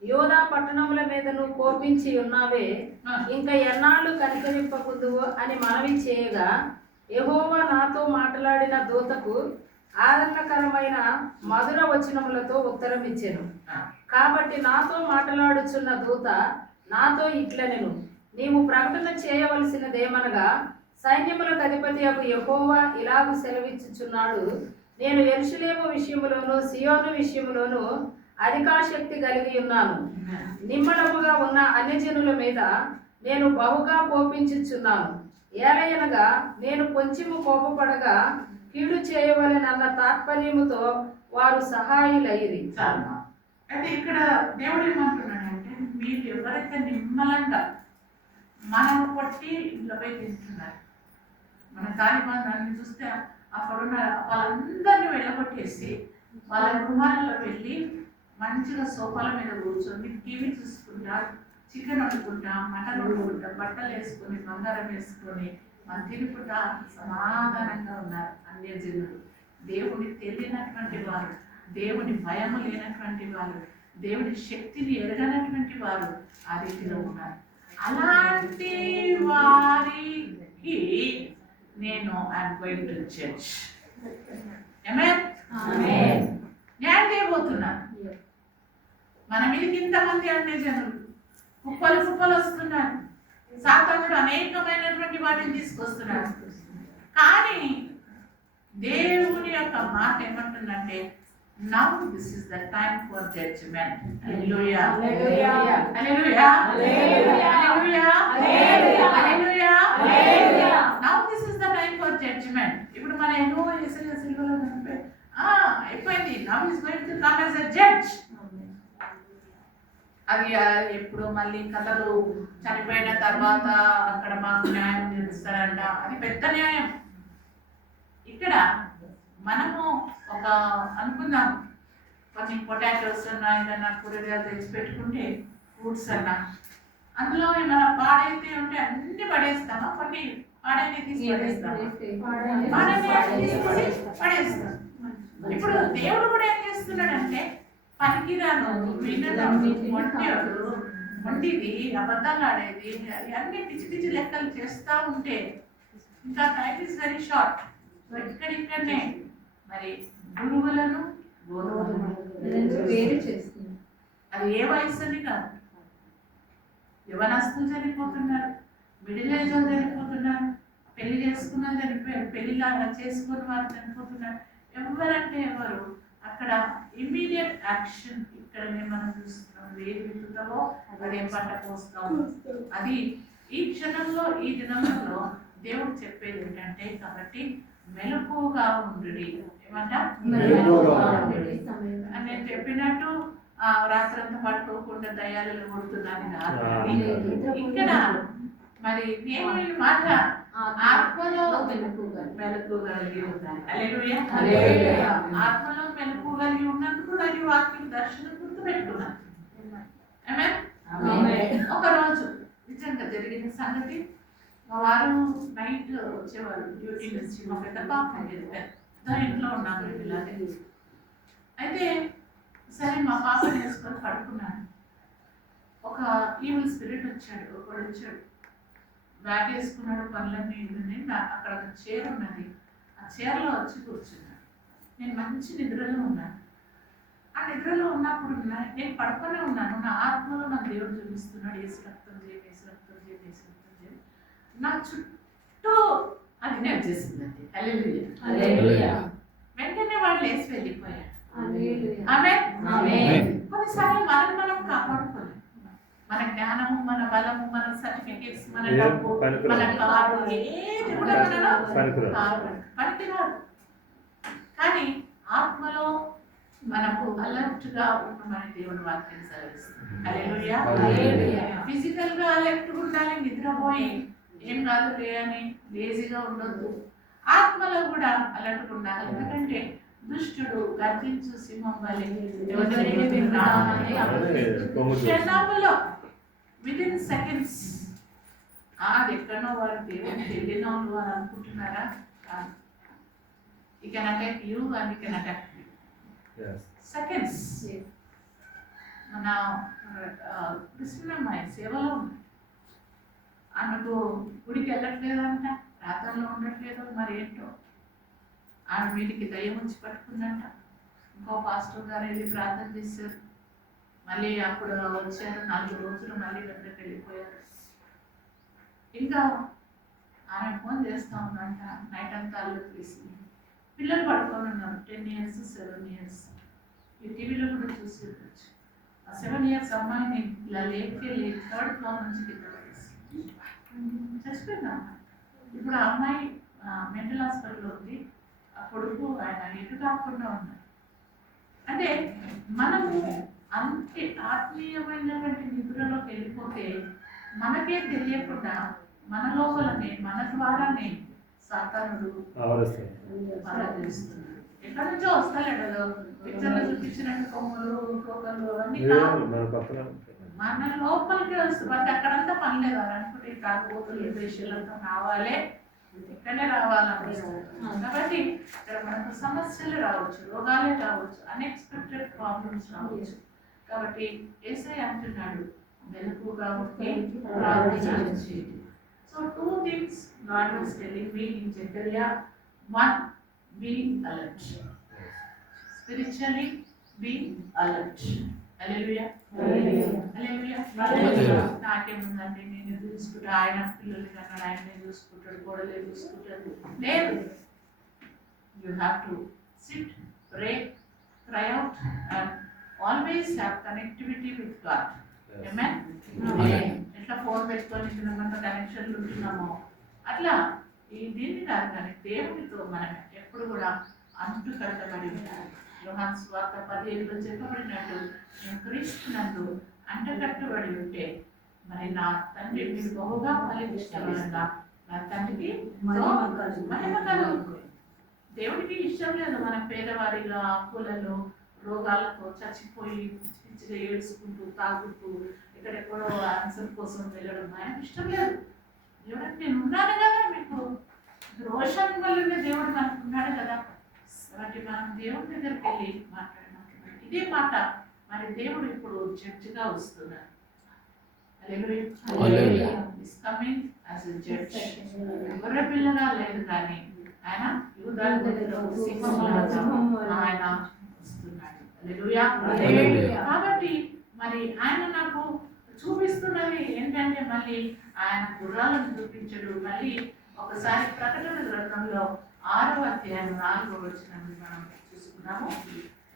యోధా పట్టణముల మీద నువ్వు కోపించి ఉన్నావే, ఇంకా ఎన్నాళ్ళు కనికరింపకుందువు అని మనవి చేయగా యెహోవా నాతో మాట్లాడిన దూతకు ఆదరణకరమైన మధుర వచనములతో ఉత్తరం ఇచ్చెను. కాబట్టి నాతో మాట్లాడుచున్న దూత నాతో ఇట్లనెను, నీవు ప్రకటన చేయవలసినదేమనగా సైన్యములకు అధిపతి యెహోవా ఇలాగు సెలవిచ్చుచున్నాడు, నేను యెరూషలేము విషయములోను సియోను విషయములోను అధికాశక్తి కలిగి ఉన్నాను. నిమ్మడముగా ఉన్న అన్యజనుల మీద నేను బహుగా కోపించుచున్నాను. ఏలయనగా నేను కొంచెము కోపపడగా కీడు చేయవలెనన్న తాత్పర్యముతో వారు సహాయులైరి. అయితే ఇక్కడ దేవుడు ఏమంటున్నాడంటే, మీరు ఎవరైతే నిమ్మలంగా మనం కొట్టి ఇంట్లో పోయి తింటున్నారు, మన కాలిబాంధాన్ని చూస్తే అక్కడున్న వాళ్ళందరినీ వెళ్ళగొట్టేసి వాళ్ళ గృహాలలో వెళ్ళి మంచిగా సోఫాల మీద కూర్చొని టీవీ చూసుకుంటా, చికెన్ వండుకుంటా, మటన్ వండుకుంటా, బట్టలు వేసుకొని బంగారం వేసుకొని మనం తినుకుంటా సమాధానంగా ఉన్నారు అన్యజనులు. దేవుని తెలియనటువంటి వారు, దేవుని భయము లేనటువంటి వారు, దేవుని శక్తిని ఎరగనటువంటి వారు ఆ రీతిలో ఉన్నారు. అలాంటి వారికి నేను ఐఎమ్ గోయింగ్ టు చర్చ్. ఆమేన్. న్యాయం చేయబోతున్నాను. మన మీదకి ఇంతమంది అన్యజనులు కుప్పలు కుప్పలు వస్తున్నారు. సాతానుడు అనేకమైనటువంటి వాటిని తీసుకొస్తున్నాడు. కానీ దేవుని యొక్క మాట ఏమంటుందంటే, now this is the time for judgment. Hallelujah hallelujah hallelujah hallelujah hallelujah hallelujah. Now this is the time for judgment. ఇప్పుడు మన ఎన్నో యేసయ్య సిలువలో అయిపోయింది. Now is going to come as a judge. అది ఎప్పుడు మళ్ళీ కథలు చనిపోయిన తర్వాత అక్కడ మాకు న్యాయం తీరుస్తారంట. అది పెద్ద న్యాయం. ఇక్కడ మనము ఒక అనుకుందాం, కొన్ని పొటాటోస్ అన్నా ఏదన్నా కూరగాయలు తెచ్చి పెట్టుకుంటే, ఫ్రూట్స్ అన్నా, అందులో ఏమైనా పాడైతే ఉంటే అన్ని పడేస్తామా? కొన్ని పాడైతే తీసి పడేస్తాం. ఇప్పుడు దేవుడు కూడా ఏం చేస్తున్నాడంటే, పనికిరాను, వినడం, వంటిది, అబద్ధాలు ఆడేది, అన్ని పిచ్చి పిచ్చి లెక్కలు చేస్తూ ఉంటే ఇంకా time is very short. So ఇక్కడిక్కడనే మరి గురువులను వేరు చేస్తుంది. అది ఏ వయసు అని కాదు. యవనస్తులు చనిపోతున్నారు, మిడిల్ ఏజ్ వాళ్ళు చనిపోతున్నారు, పెళ్లి చేసుకున్న చనిపోయారు, పెళ్లిలాగా చేసుకున్న వారు చనిపోతున్నారు. ఎవరంటే ఎవరు? అక్కడ ఇమ్మీడియట్ యాక్షన్ ఇక్కడనే మనం చూస్తున్నాం. ఏది విత్తుతావో అదే పంట పోస్తాం. అది ఈ క్షణంలో ఈ దినంలో దేవుడు చెప్పేది ఏంటంటే, కాబట్టి మెలకువగా ఉండుడి. ఏమంట? నేను చెప్పినట్టు రాత్రంతా పడుకోకుండా దయ్యాలను కొడుతున్నాను కాదు. ఇక్కడ మరి దేవుని మాట ఆత్మలో మెలకువగలిగి ఉండాలి. హల్లెలూయా హల్లెలూయా. ఆత్మలో మెలకువగలిగి ఉన్నందుకు దాని వాక్యం దర్శనం గుర్తు పెట్టుకున్నాను. ఒక రోజు నిజంగా జరిగిన సంగతి, వారు నైట్ వచ్చేవారు డ్యూటీ నుంచి. మా పెద్ద పాప ఉండేది, పెద్ద ఇంట్లో ఉన్నాము ఇలాగే. అయితే సరే మా పాపని వేసుకొని పడుకున్నాను. ఒక ఈవిల్ స్పిరిట్ వచ్చాడు. ఒకడు వచ్చాడు, బ్యాగ్ వేసుకున్నాడు, పనులన్నీ ఇవన్నీ. అక్కడ ఒక చైర్ ఉన్నది, ఆ చైర్లో వచ్చి కూర్చున్నాడు. నేను మంచి నిద్రలో ఉన్నాను. ఆ నిద్రలో ఉన్నప్పుడు నేను పడుకొని ఉన్నాను, నా ఆత్మలో నాకు దేవుడు చూపిస్తున్నాడు, ఏసు రక్తం చేయండి, ఏసు రక్తం చేయండి, ఏసు రక్తం చేయండి. నా చుట్టూ అగ్ని వచ్చేసిందండి. హల్లెలూయా. వెంటనే వాడు లేచి వెళ్ళిపోయాడు. ఆమేన్. కొన్నిసార్లు మనం కాపాడుకోలేము. మన జ్ఞానము, మన బలము, మన సర్టిఫికేట్స్, మన డబ్బు, మన కారు ఏది కూడా మనలో పనికిరాదు. కానీ ఆత్మలో మనము అలర్ట్ గా ఉండమని దేవుడు వాక్యం సెలవిస్తుంది. హల్లెలూయా. ఫిజికల్ గా అలర్ట్ ఉండాలి, నిద్రపోయి ఏం కాదు అని లేజీగా ఉండొద్దు. ఆత్మలో కూడా అలర్ట్ ఉండాలి. ఎందుకంటే దుష్టుడు గర్జించు సింహం వలె క్షణములో వితిన్ సెకండ్స్ అది ఎక్కడో వారు దేవుడు తెలియని వాళ్ళు అని అనుకుంటున్నారా? కాదు. He can attack you and he can attack you. Yes. Seconds. మన కృష్ణమ్మాయి సేవలో ఉంది. ఆమెకు గుడికి వెళ్ళట్లేదంట, ప్రార్థనలో ఉండట్లేదు, మరి ఏంటో ఆమె వీటికి దయ్యం వచ్చి పట్టుకుందంట. ఇంకో పాస్టర్ గారు వెళ్ళి ప్రార్థన చేశారు. మళ్ళీ అప్పుడు వచ్చారు, 4 రోజులు మళ్ళీ వెనక్కి వెళ్ళిపోయారు. ఇంకా ఆమె ఫోన్ చేస్తూ ఉందంట, నైట్ అంతా అల్లు తీసింది. పిల్లలు పడుకొని ఉన్నారు, 10 years 7 years. ఈ టీవీలో కూడా చూసి ఉండొచ్చు. ఆ 7 years అమ్మాయిని ఇలా లేపుకెళ్ళి 3rd floor నుంచి కింద పడేసి చచ్చిపోయిందా. ఇప్పుడు ఆ అమ్మాయి మెంటల్ హాస్పిటల్లో ఉంది. ఆ కొడుకు ఆయన ఎటు కాకుండా ఉన్నారు. అంటే మనము అంతే ఆత్మీయమైనటువంటి నిద్రలోకి వెళ్ళిపోతే మనకే తెలియకుండా మన లోపలనే, మన ద్వారానే సాతానుడు ఆరాధిస్తున్నాడు. ఎక్కడి నుంచో వస్తాడు. పిక్చర్లో చూపించినట్టు కొమ్మలు, తోకలు అన్ని మన లోపలికి వస్తుంది. అది అక్కడంతా పని లేదు అని అనుకుంటే కాకపోతే దేశాలంతా రావాలి, ఇక్కడనే రావాలనిపిస్తుంది. కాబట్టి ఇక్కడ మనకు సమస్యలు రావచ్చు, రోగాలే రావచ్చు, అన్ఎక్స్పెక్టెడ్ ప్రాబ్లమ్స్ రావచ్చు. కాబట్టి యేసయ్య అంటున్నాడు, మెలకువగా ఉంటే ప్రార్థన చేయండి. So 2 things God was telling me in Zechariah. 1, be alert. Spiritually, be alert. Hallelujah. Hallelujah. నాకేముందండి, నేను చూసుకుంటా, ఆయన పిల్లలు కన్నాడు, ఆయనే చూసుకుంటాడు, గొడవలే చూసుకుంటాడు. లేదు. You have to sit, pray, cry out and always have connectivity with God. Amen. ఎట్లా ఫోన్ పెట్టుకొని మనతో కనెక్షన్లు ఉంటున్నామో అట్లా ఈ దీన్ని కాదు, కానీ దేవుడితో మనం ఎప్పుడు కూడా అంటు కట్టబడి ఉండాలి. యోహాను సువార్త 17లో చెప్పబడినట్టు నేను క్రీస్తునందు అంటకట్టబడి ఉంటే మరి నా తండ్రి మీరు బహుగా ఫలించగలగా నా తండ్రికి మహిమ కలుగు. దేవుడికి ఇష్టం లేదు మన పేదవారిగా అప్పులలో రోగాలతో చచ్చిపోయి పిచ్చిగా ఏడ్చుకుంటూ తాగుతూ ఎక్కడెక్కడో ఆన్సర్ కోసం వెళ్ళడం ఆయన ఇష్టం లేదు. దేవుడికి నేను ఉన్నాను కదా, మీకు రోషన్ వల్లనే దేవుడు మనకు ఉన్నాడు కదా. కాబట్టి మనం దేవుడి దగ్గరికి వెళ్ళి మాట్లాడినట్టు ఇదే మాట మరి దేవుడు ఇప్పుడు జడ్జిగా వస్తున్నాడు. గొర్రె పిల్లగా లేదు కానీ ఆయన యూదాల దగ్గర ఆయన కాబట్టి మరి ఆయన నాకు చూపిస్తున్నది ఏంటంటే మళ్ళీ ఆయన గుర్రాలను చూపించడు. మళ్ళీ ఒకసారి ప్రకటన గ్రంథంలో 6వ అధ్యాయం 4వ వచనాన్ని మనం చూసుకున్నాము.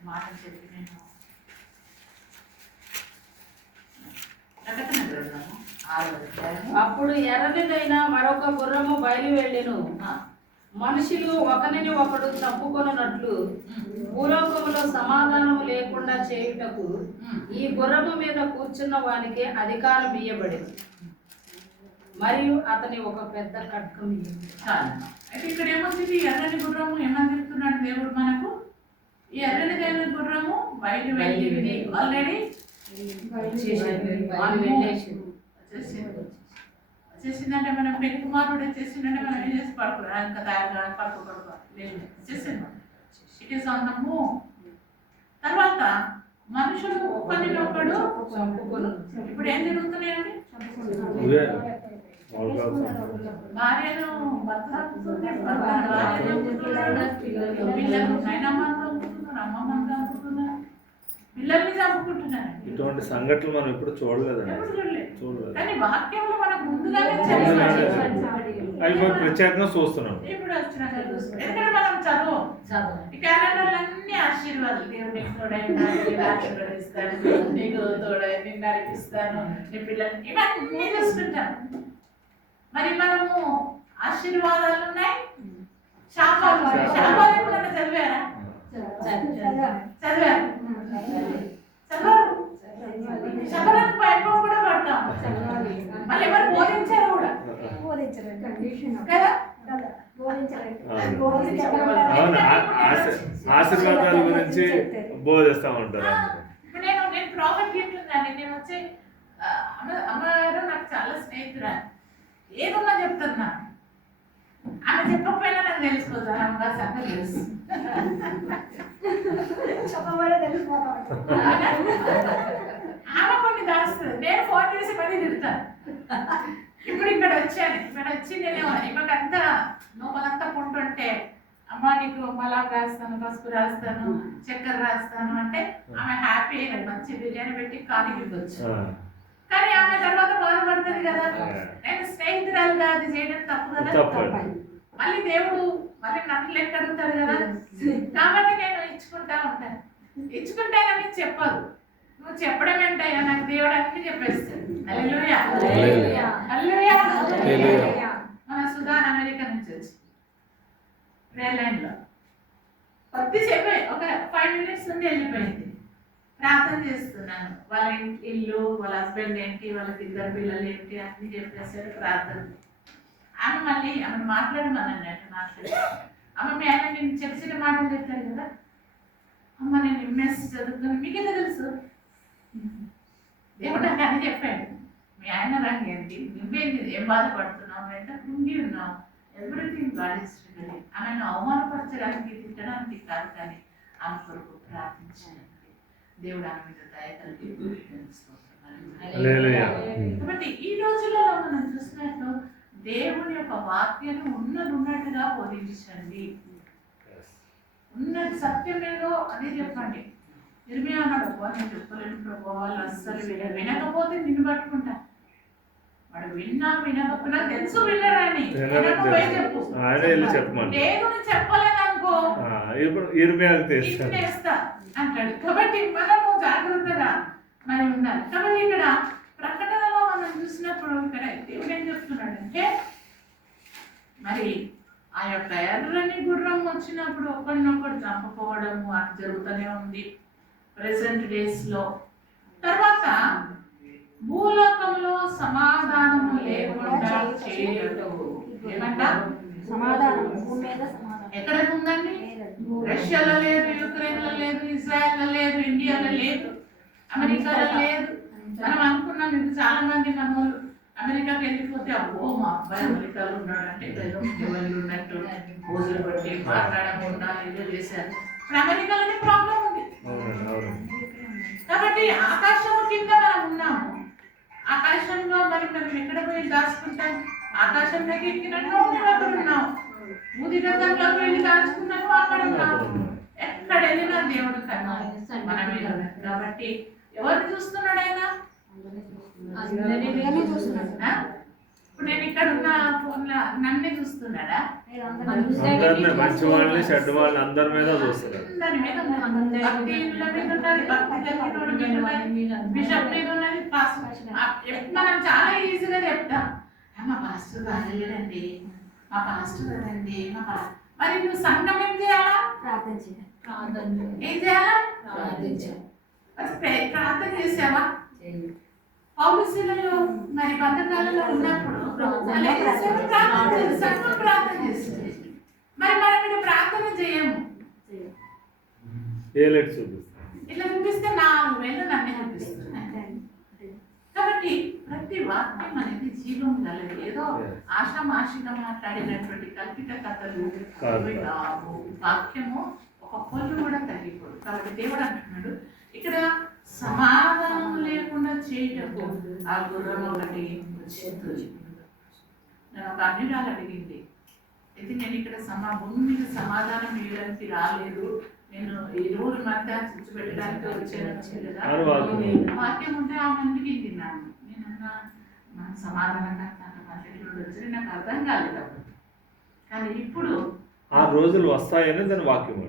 మాట చెప్పి నేను ప్రకటన గ్రంథము 6వ అధ్యాయం. అప్పుడు ఎర్రనిదైన మరొక గుర్రము బయలు వెళ్ళెను. మనుషులు ఒకరిని ఒకడు చంపుకొనున్నట్లు భూలోకములో సమాధానము లేకుండా చేయుటకు ఈ గుర్రము మీద కూర్చున్న వానికి అధికారం ఇయ్యబడింది, మరియు అతని ఒక పెద్ద ఖడ్గం ఇయ్యండి. అయితే ఇక్కడ ఏమొచ్చింది? ఎర్రని గుర్రము ఏమని చెప్తున్నాడు దేవుడు మనకు? ఈ ఎర్రనిదైన గుర్రము బయలు వెళ్ళింది. ఆల్రెడీ వచ్చేసిందంటే మనం పెళ్లి కుమారుడు వచ్చేసిందంటే మనం ఏం చేసి పడుకోవాలి, అంత తయారుగా పడుకోబడుకోవాలి. లేదు, వచ్చేసింది. It is on the move. తర్వాత మనుషులు ఒకరినొకడు చంపుకొని ఇప్పుడు ఏం జరుగుతున్నాయండి? భార్యను భర్త చంపుతుంది, భార్యను పిల్లలు నాయనమ్మ చంపుతున్నారు, అమ్మమ్మ చంపుతున్నారు. పిల్లల్ని చంపుకుంటున్నారు. ఇటువంటి సంఘటనలు మనం ఎప్పుడు చూడలేదండి. ఎప్పుడు చూడలేదు. చూడలేదు. కానీ వాక్యంలో మనకు ముందుగానే అవి మనం ప్రత్యేకంగా చూస్తున్నాం. ఇప్పుడు వచ్చినాక చూస్తాం. ఎందుకంటే మనం చదువు ఈ క్యాలెండర్లన్నీ ఆశీర్వాదాలు. దేవుడు నీకు తోడై ఉన్నాడు, నీకు ఆశీర్వదిస్తాను, నీకు తోడై నిన్ను నడిపిస్తాను, నీ పిల్లలు ఇవన్నీ చూస్తుంటాం. మరి మనము ఆశీర్వాదాలు ఉన్నాయి, శాపాలు ఉన్నాయి. శాపాలు ఎప్పుడన్నా చదివారా? చదివారు. శబరానికి భయపడి కూడా పడతాం. మళ్ళీ ఎవరు బోధించారు కూడా కదా. అవును, ఆశీర్వాదాల గురించి బోధిస్తూ ఉంటారు. ఇప్పుడు నేను ప్రాఫిట్ గిఫ్ట్ ఉందండి. నేను వచ్చి అమ్మగారు నాకు చాలా స్నేహితురాలు, ఏదున్నా చెప్తాను. నాకు ఆమె చెప్పకపోయినా నాకు తెలిసిపోతాను. అమ్మగారు సంగతి తెలుసు. ఆమె కొన్ని దాస్తుంది, నేను ఫోన్ చేసి మరీ తిడతాను. ఇప్పుడు ఇక్కడ వచ్చాను, ఇక్కడ వచ్చి నేను ఇవ్వకంతా లోపలంతా పుంటుంటే, అమ్మ నీకు మలాం రాస్తాను, పసుపు రాస్తాను, చక్కెర రాస్తాను అంటే ఆమె హ్యాపీ అయిన మంచి బిర్యానీ పెట్టి కానికి ఇవ్వచ్చు. కానీ ఆమె తర్వాత బాధపడుతుంది కదా, నేను స్నేహితురాలుగా అది చేయడం తప్పు కదా. మళ్ళీ దేవుడు మళ్ళీ నన్ను లెక్క అడుగుతాడు కదా. కాబట్టి నేను ఇచ్చుకుంటా ఉంటాను. ఇచ్చుకుంటానని చెప్పదు. నువ్వు చెప్పడం ఏంటయ్యా, నాకు దేవుడు అన్ని చెప్పేస్తాడు. హల్లెలూయా, హల్లెలూయా. మన సుధాన్ అమెరికా నుంచి వచ్చి రేలైన్లో కొద్దిసేపు ఒక 5 minutes నుండి వెళ్ళిపోయింది. ప్రార్థన చేస్తున్నాను. వాళ్ళ ఇల్లు, వాళ్ళ హస్బెండ్ ఏంటి, వాళ్ళకి 2 పిల్లలు ఏంటి అన్ని చెప్పేసారు. ప్రార్థన ఆమె మళ్ళీ ఆమె మాట్లాడమన్నట్టు మాట్లాడి, అమ్మ మీ ఆయన నేను చెప్పిన మాటలు చెప్తారు కదా. అమ్మ నేను ఎంఎస్సి చదువుకుని మీకేదో తెలుసు, దేవుడు నాకు అని చెప్పాడు. మీ ఆయన రంగు ఏంటి, నువ్వేంటి, ఏం బాధపడుతున్నావు, ఎంత కృంగి ఉన్నావు, ఎవ్రీథింగ్ గాడ్ ఇస్ రిమెంబరింగ్. ఆమెను అవమానపరచడానికి తిట్టడానికి కాదు, కానీ ఆమె కొరకు ప్రార్థించడానికి దేవుడు ఆమె మీద దయ కలిగి. కాబట్టి ఈ రోజులలో మనం చూసినట్టు దేవుని యొక్క వాక్యాన్ని ఉన్నట్టుగా బోధించండి. ఉన్నది సత్యం ఏదో అదే చెప్పండి. ఇర్మియా అన్నాడు, నేను చెప్పలేను ప్రభు, వాళ్ళు అస్సలు వినకపోతే నిన్ను పట్టుకుంటా. వాడు వినకపోయినా తెలుసు వినరని చెప్పు, లేదు చెప్పలేదు అనుకో చేస్తా అంటాడు. కాబట్టి మనము జాగ్రత్తగా మరి ఉండాలి. కాబట్టి ఇక్కడ ప్రకటనలో మనం చూసినప్పుడు ఇక్కడ దేవుడు ఏం చెప్తున్నాడంటే, మరి ఆ యొక్క ఎర్రని గుర్రం వచ్చినప్పుడు ఒకరినొకరు చంపుకోవడము అది జరుగుతూనే ఉంది ప్రెసెంట్ డేస్ లో. తర్వాత భూలోకంలో సమాధానము లేకుండా చేయడు. ఏమంట సమాధానం ఎక్కడ ఉందండి? రష్యాలో లేదు, యుక్రెయిన్లో లేదు, ఇజ్రాయెల్లో లేదు, ఇండియాలో లేదు, అమెరికాలో లేదు. మనం అనుకున్నాం ఇది చాలా మంది మన అమెరికాకి వెళ్ళిపోతే అబ్బో మా అబ్బాయి అమెరికాలో ఉన్నాడు అంటే ఎవరు ఉన్నట్టు రోజులు బట్టి మాట్లాడకుండా ఏదో చేశారు. ఇప్పుడు అమెరికాలోనే ప్రాబ్లం ఉంది. కాబట్టి ఆకాశం కింద మనం ఉన్నాము. ఆకాశంలో మరి మనం ఎక్కడ పోయి దాచుకుంటాం? ఆకాశంలోకి ఎక్కినట్టు అక్కడ ఉన్నాం. ముదిగతంలోకి వెళ్ళి దాచుకున్నాము, అక్కడ ఉన్నాము. ఎక్కడ వెళ్ళినా దేవుడు కన్నా మన మీద. కాబట్టి ఎవరిని చూస్తున్నాడు ఆయన? ఇప్పుడు నేను ఇక్కడ ఉన్న నన్ను చూస్తున్నాడా? మంచి వాళ్ళని చెడ్డ వాళ్ళని అందరి మీద చూస్తున్నాడు. దాని మీద భక్తి మీద ఉన్నది, బిషప్ మీద ఉన్నది. మనం చాలా ఈజీగా చెప్తాం, మా పాస్టర్ రాలేదండి, మా పాస్టర్ కదండి, మరి నువ్వు సంఘం ఏం చేయాలా? ఏం చేయాలా? ప్రార్థన చేసావా? పౌరుషులలో మరి బంధకాలలో ఉన్నప్పుడు ప్రార్థన చేస్తుంది. మరి మనం ఇక్కడ ప్రార్థన చేయము. ఇట్లా చూపిస్తే 4 వేలు నన్ను చూపిస్తున్నాయి. కాబట్టి ప్రతి వాక్యం అనేది జీవం కలదు. ఏదో ఆషామాషిగా మాట్లాడినటువంటి కల్పిత కథలు కావు. వాక్యము ఒక పొల్లు కూడా తగ్గిపోదు. కాబట్టి దేవుడు అంటున్నాడు ఇక్కడ సమాధానం లేకుండా చేయటం. ఆ గుర్రం ఒకటి వచ్చింది. నేను ఒక అన్నిరాలు అడిగింది, అయితే నేను ఇక్కడ భూమి మీద సమాధానం ఇవ్వడానికి రాలేదు, నేను ఈ రోజు మధ్య చిచ్చు పెట్టడానికి వచ్చాను కదా, వాక్యం ఉంటే ఆ మందికి తిన్నాను. నేనన్నా మన సమాధానంగా తన మనుషులు వచ్చి నాకు అర్థం కాలేదు అప్పుడు. కానీ ఇప్పుడు ఆ రోజులు వస్తాయని దాని వాక్యం.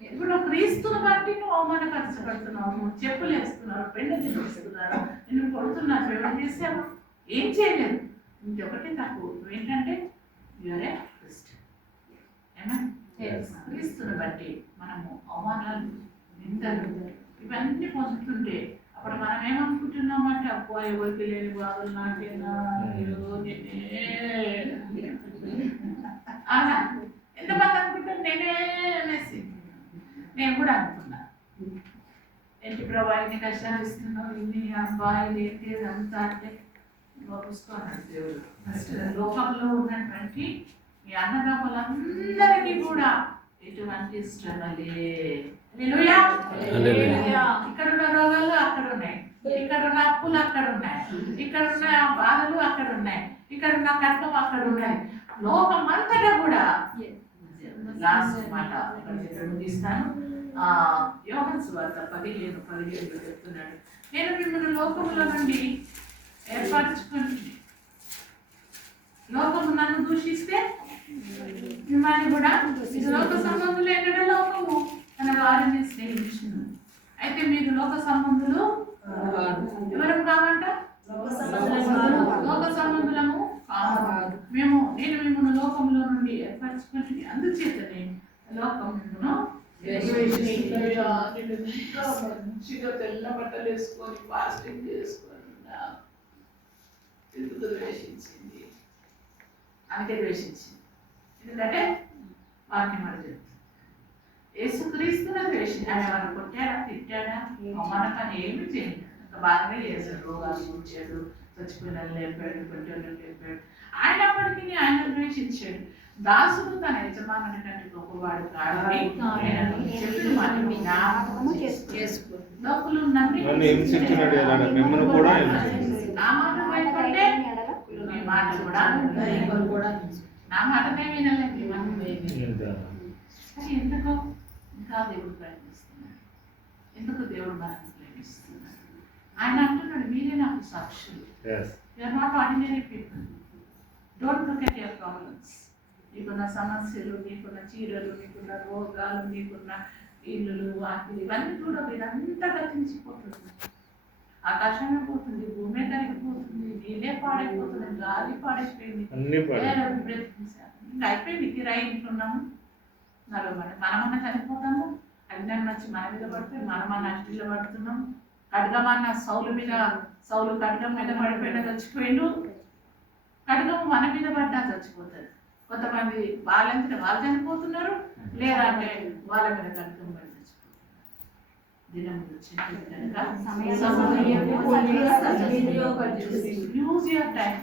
ఇప్పుడు క్రీస్తుని బట్టి నువ్వు అవమానపరచబడుతున్నావు, నువ్వు చెప్పులు వేస్తున్నారు, పెండ తినిపిస్తున్నారు, నిన్ను కొడుతున్నారు, ఎవరు చేసావు? ఏం చేయలేదు. ఇంకొకటి తక్కువ, నువ్వేంటంటే యూఆర్ ఏ క్రిస్టియన్. ఏమన్నా క్రీస్తుని బట్టి మనము అవమానాలు, నిందలు ఇవన్నీ పొందుతుంటే అప్పుడు మనం ఏమనుకుంటున్నామంటే అబ్బా ఎవరికి లేని బాధలు నాకేనా, అలా ఎంతమంది అనుకుంటారు నేనే అనేసి. నేను కూడా అనుకున్నా, ఏంటి ప్రభా ఇన్ని కష్టాలు ఇస్తున్నావు, ఇన్ని అబ్బాయిలు ఏంటి అంతా అంటే చూసుకోన్నాడు దేవుడు. లోకంలో ఉన్నటువంటి ఈ అన్నదమ్ములందరికీ కూడా ఎటువంటి శ్రమలే. ఇక్కడ ఉన్న రోగాలు అక్కడ ఉన్నాయి, ఇక్కడ ఉన్న అప్పులు అక్కడ ఉన్నాయి, ఇక్కడ ఉన్న బాధలు అక్కడ ఉన్నాయి, ఇక్కడ ఉన్న కష్టం అక్కడ ఉన్నాయి. లోకం అంతటా కూడా లాస్ట్ మాట ముగిస్తాను. యోహాను సువార్త 15:17 చెప్తున్నాడు, నేను మిమ్మల్ని లోకముల నుండి ఏర్పరచుకుని లోకము నన్ను దూషిస్తే మిమ్మల్ని కూడా మీరు లోక సంబంధులు ఎన్నడ లోకము తన వారిని స్నేహించును. అయితే మీరు లోక సంబంధులు ఎవరు కావంట? లోక సంబంధులము కాదు. నేను మిమ్మల్ని లోకంలో నుండి ఏర్పరచుకుని అందుచేతనే లోకమును మంచిగా తెల్ల బట్టలు వేసుకొని ఫాస్టింగ్ చేసుకొని ద్వేషించింది. అందుకే ద్వేషించింది, ఎందుకంటే వాక్యం అని చెప్తుంది. యేసుక్రీస్తుని ద్వేషించి ఆయన మనం కొట్టాడా, తిట్టాడా, మన పని ఏమి చేయలేదు, అంత బాగానే చేశాడు. రోగాలు కూర్చాడు, చచ్చిపోయిన లేపాడు, కొట్టాడు లేపాడు. అయినప్పటికీ ఆయన ద్వేషించాడు. దాసుడు తన యజమానుని కంటే గొప్పవాడు కాడని చెప్పిన మాట లోకులు నమ్మి నా మాట భయపడితే మీ మాట కూడా నా మాటనే వినలేదు. కానీ ఎందుకు ఇంకా దేవుడు ప్రయత్నిస్తున్నాడు, ఎందుకు దేవుడు మనల్ని ప్రేమిస్తున్నాడు? ఆయన అంటున్నాడు, మీరే నాకు సాక్షులు. You are not ordinary people. Don't look at your problems. నీకున్న సమస్యలు, నీకున్న చీరలు, నీకున్న రోగాలు, నీకున్న ఇల్లులు, వాకిలు ఇవన్నీ కూడా ఇదంతా గతించిపోతుంది. ఆకాశమే పోతుంది, భూమే కరిగిపోతుంది, నీళ్ళే పాడైపోతుంది, గాలి పాడైపోయింది, ఇంకా అయిపోయింది. కిరాయి ఇంట్లున్నాము, మనమన్నా చనిపోతాము, అజ్ఞానం వచ్చి మన మీద పడితే మనమన్నా అష్టిలో పడుతున్నాము. ఖడ్గమన్న సౌలు ఖడ్గం మీద పడిపోయినా చచ్చిపోయిండు, ఖడ్గం మన మీద పడ్డా చచ్చిపోతుంది. కొంతమంది వాళ్ళంతటా వాళ్ళు చనిపోతున్నారు, లేదంటే వాళ్ళ మీద ఖడ్గం పడి చచ్చిపోతున్నారు. దినం యూజ్ యువర్ టైం.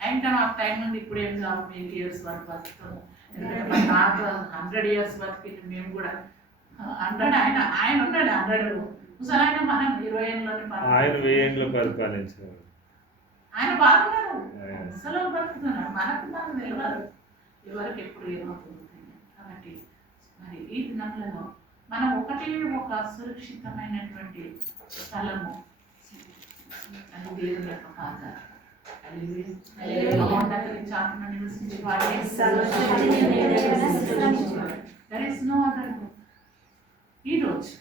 ఇంకా నాకు టైం ఉంది, ఇప్పుడు ఏం కాదు, 8 years వరకు బతుకుతాము. ఎందుకంటే మా తాత 100 years బతికి మేము కూడా 100. ఆయన ఉన్నాడు 100. అసలు ఆయన మనం 20 ఏళ్ళలోనే ఆయన 1000 ఏళ్ళు పరిపాలించారు. ఆయన బాగున్నారు, అసలు బతుకుతున్నారు. మనకు తెలియదు ఎవరికి ఎప్పుడు ఏమవుతుంది. కాబట్టి మరి ఈ దినంలో మనం ఒక సురక్షితమైనటువంటి స్థలము, అది దేవుని యొక్క పాద. ఈరోజు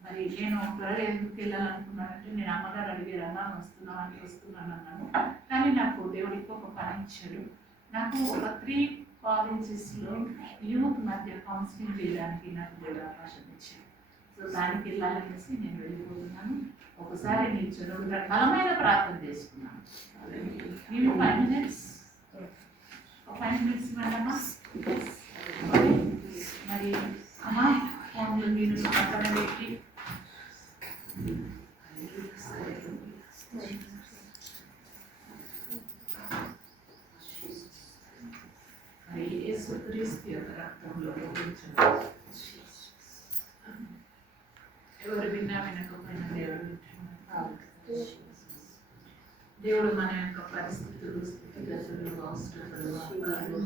మరి నేను త్వరగా ఎందుకు వెళ్ళాలనుకున్నానంటే, నేను అమ్మగారు అడిగారమ్మా వస్తున్నాను అన్నాను. కానీ నాకు దేవుడు ఇంకొక పని ఇచ్చాడు. నాకు ఒక 3 provinces-లో యూత్ మధ్య కౌన్సిలింగ్ చేయడానికి నాకు దేవుడు అవకాశం ఇచ్చాడు. సో దానికి వెళ్ళాలనేసి నేను వెళ్ళిపోతున్నాను. ఒకసారి నేను చదువుగా బలమైన ప్రార్థన చేసుకున్నాను. నేను 5 minutes మేడమ్మా. మరి అమ్మా ఫోన్లు మీరు పక్కన పెట్టి మరి యేసుక్రీస్తు యొక్క రక్తంలో ఎవరు విన్నా వినకపోయినా దేవుడు మన యొక్క పరిస్థితులు, స్థితిగతులు, అవసరతలు,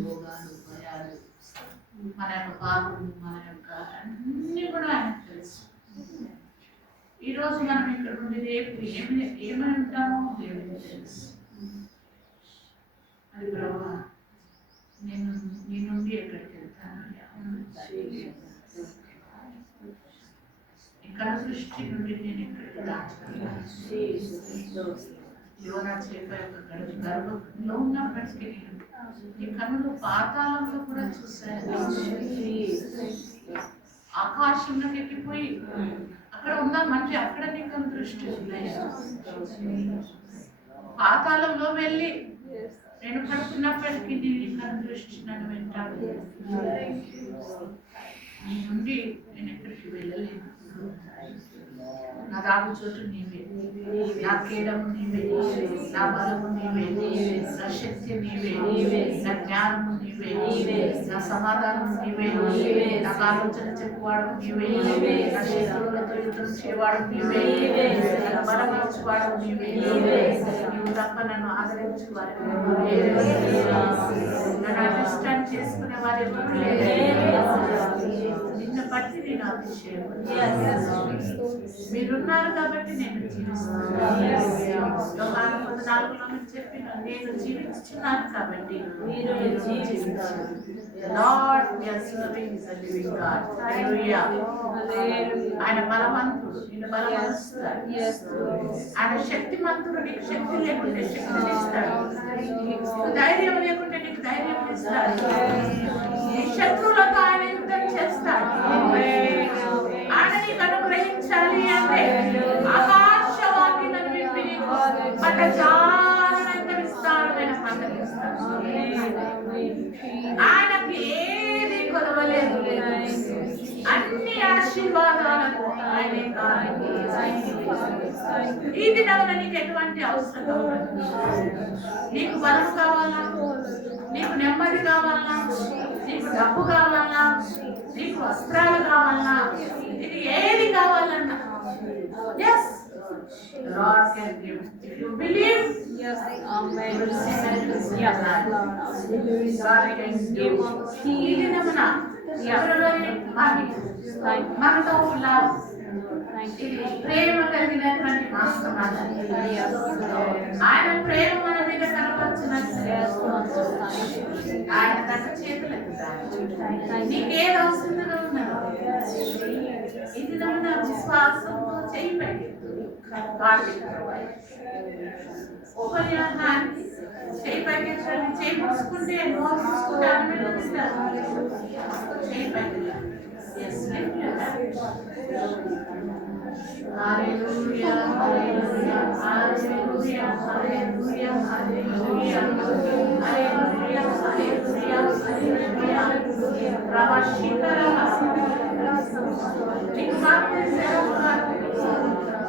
రోగాలు, భయాలు మన యొక్క పాపము, మన యొక్క అన్ని కూడా ఆయనకు తెలుసు. ఈరోజు మనం ఇక్కడ నుండి రేపు ఏమై ఉంటామో దేవుడికి తెలుసు. అది ప్రభా నేను నీ నుండి ఎక్కడికి వెళ్తాను, ఇక్కడ సృష్టి నుండి నేను ఎక్కడికి దాచుతాను. యోనా చేప యొక్క గర్భంలో ఉన్నప్పటికీ నీ కన్నులు పాతాళంలో కూడా చూశాను. ఆకాశంలోకి ఎక్కిపోయి అక్కడ ఉందా మంచి, అక్కడ నీ కన్ను దృష్టి ఉన్నాయి. పాతాళంలో వెళ్ళి నేను పడుతున్నప్పటికీ నీ కన్ను దృష్టి నన్ను వెంటాడు. నీ నుండి నేను ఎక్కడికి వెళ్ళలేను. నా రాగు చోటు నీవే, నా కేడము నీవే, నా బలము నీవే, నా శక్తి నీవే, నా జ్ఞానము నీవే, నా సమాధానం నీవే, నాకు ఆలోచన చెప్పువాడు నీవే, నా శత్రువులతో యుద్ధం చేయవాడు నీవే, నా బలపరచువాడు నీవే, నీవు తప్ప నన్ను ఆదరించువాడు, నన్ను అండర్స్టాండ్ చేసుకునే వారు ఎవరు లేరు. నిన్ను బట్టి నేను అతిశయం. మీరున్నారు కాబట్టి నేను జీవిస్తున్నాను. యోహాను 14లో మీరు చెప్పిన నేను జీవిస్తున్నాను కాబట్టి మీరు జీవించారు. Lord, we are serving the living God. Hallelujah. ఆయన బలవంతుడు, నిన్ను బలపరుస్తాడు. ఆయన శక్తిమంతుడు, నీకు శక్తి లేకుంటే శక్తిని ఇస్తాడు. నీకు ధైర్యం లేకుంటే నీకు ధైర్యం ఇస్తాడు. నీ శత్రువులతో ఆయన యుద్ధం చేస్తాడు. ఆయన నీకు అనుగ్రహించాలి అంటే ఆకాశవాక్యలను విప్పి నీకు పట్టజాలనంత విస్తారమైన పంటలు ఇస్తాడు. ఆయనకి ఏది కొదవలేదు. అన్ని ఆశీర్వాదాలకు ఆయనే కారణం. ఈ దినమున నీకు ఎటువంటి అవసరం ఉండదు. నీకు బలం కావాలా, నీకు నెమ్మది కావాలా, నీకు డబ్బు కావాలా, నీకు వస్త్రాలు కావాలా, నీకు ఏది కావాలన్నా yes God can give. If you believe, yes, amen, you will receive it. Yes, God can give. ఈ దినమున ఎవరిలోని మనతో love, ప్రేమ కలిగినటువంటి మాస్టర్ ఆయన ప్రేమ మన మీద కనపరచినట్టు ఆయన తన చేతులకు నీకేది అవసరంగా ఉన్నదో ఇది నమ్మిన విశ్వాసంతో చేయి పెట్టి చేయి పైకెత్తండి. చేయి మూసుకుంటే నోరు మూసుకుంటే అనుమతిస్తారు. చేయి పైకి Hallelujah, hallelujah, hallelujah, hallelujah, hallelujah, hallelujah, hallelujah. Rabashikara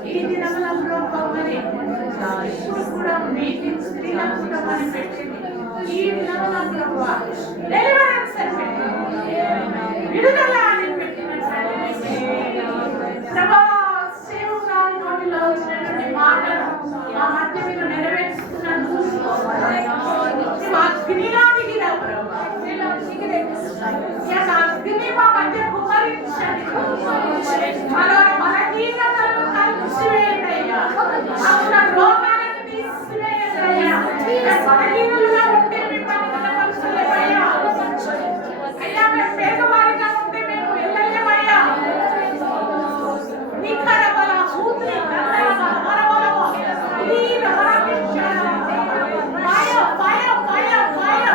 ఈ దినముల ప్రోగ్రామని ఇప్పుడు కూడా మీటింగ్ స్త్రీల కూటమని పెట్టింది. ఈ దినముల ప్రోగ్రామ్ డెలివరెన్స్ అని పెట్టింది, విడుదల అని పెట్టినట్టు ప్రభా సేవకురాలి నోటిలో వచ్చినటువంటి మాటలు మా మధ్య మీరు నెరవేర్చుకున్నందుకు అగ్నిలా దిగిరా ప్రభా, అగ్ని మా మధ్య కుమరించండి. బలహీనతలను కలిసివేయండియ్యా, రోగాలను తీసివేయండియ్యా. బలహీనులుగా ఉంటే మిమ్మల్ని కనపరచలేమయ్యా. అయ్యా మేము పేదవారిగా ఉంటే మేము వెళ్ళలేమయ్యా. నిఖర బల ఊద్రి కన్నడ బల బలమో ఈ రహరకించారా ఫైర్ ఫైర్ ఫైర్ ఫైర్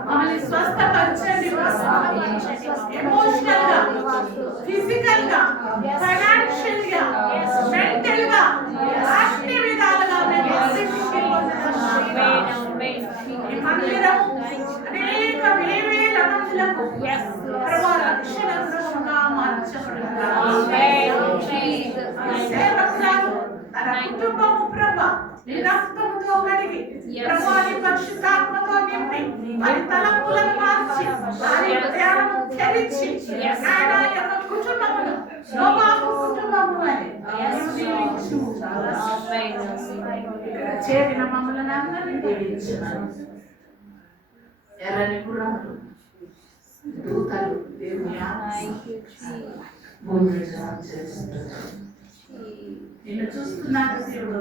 మమ్మల్ని స్వస్థపరచండి ఎమోషనల్ గా, ఫిజికల్ గా, ఫైనాన్షియల్ గా, మెంటల్ గా, అన్ని విధాలుగా మేము అభివృద్ధి పొందుతున్నాము. ఈ మందిరం అనేక వేవేల మందులకు ప్రభువా రక్షణ గృహంగా మార్చబడుతుంది. సేవకురాలు తన కుటుంబము ప్రభువా నీ రక్తముతో కడిగి ప్రభువా నీ పరిశుద్ధాత్మతో నింపి వారి తలంపులను మార్చి వారి హృదయాలను తెరిచి ఆయన యొక్క కుటుంబమును నోవాహు కుటుంబము అని దీవించు. చేరిన మమ్మల్ని అందరినీ దీవించున్నాను. ఎర్రని గుర్రములు దూతలు దేవుని భూమి మీద సంచరిస్తున్నారు. నిన్ను చూస్తున్నాను దేవుడు,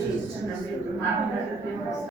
చూస్తున్న దేవుడు, మాట్లాడే దేవుడు.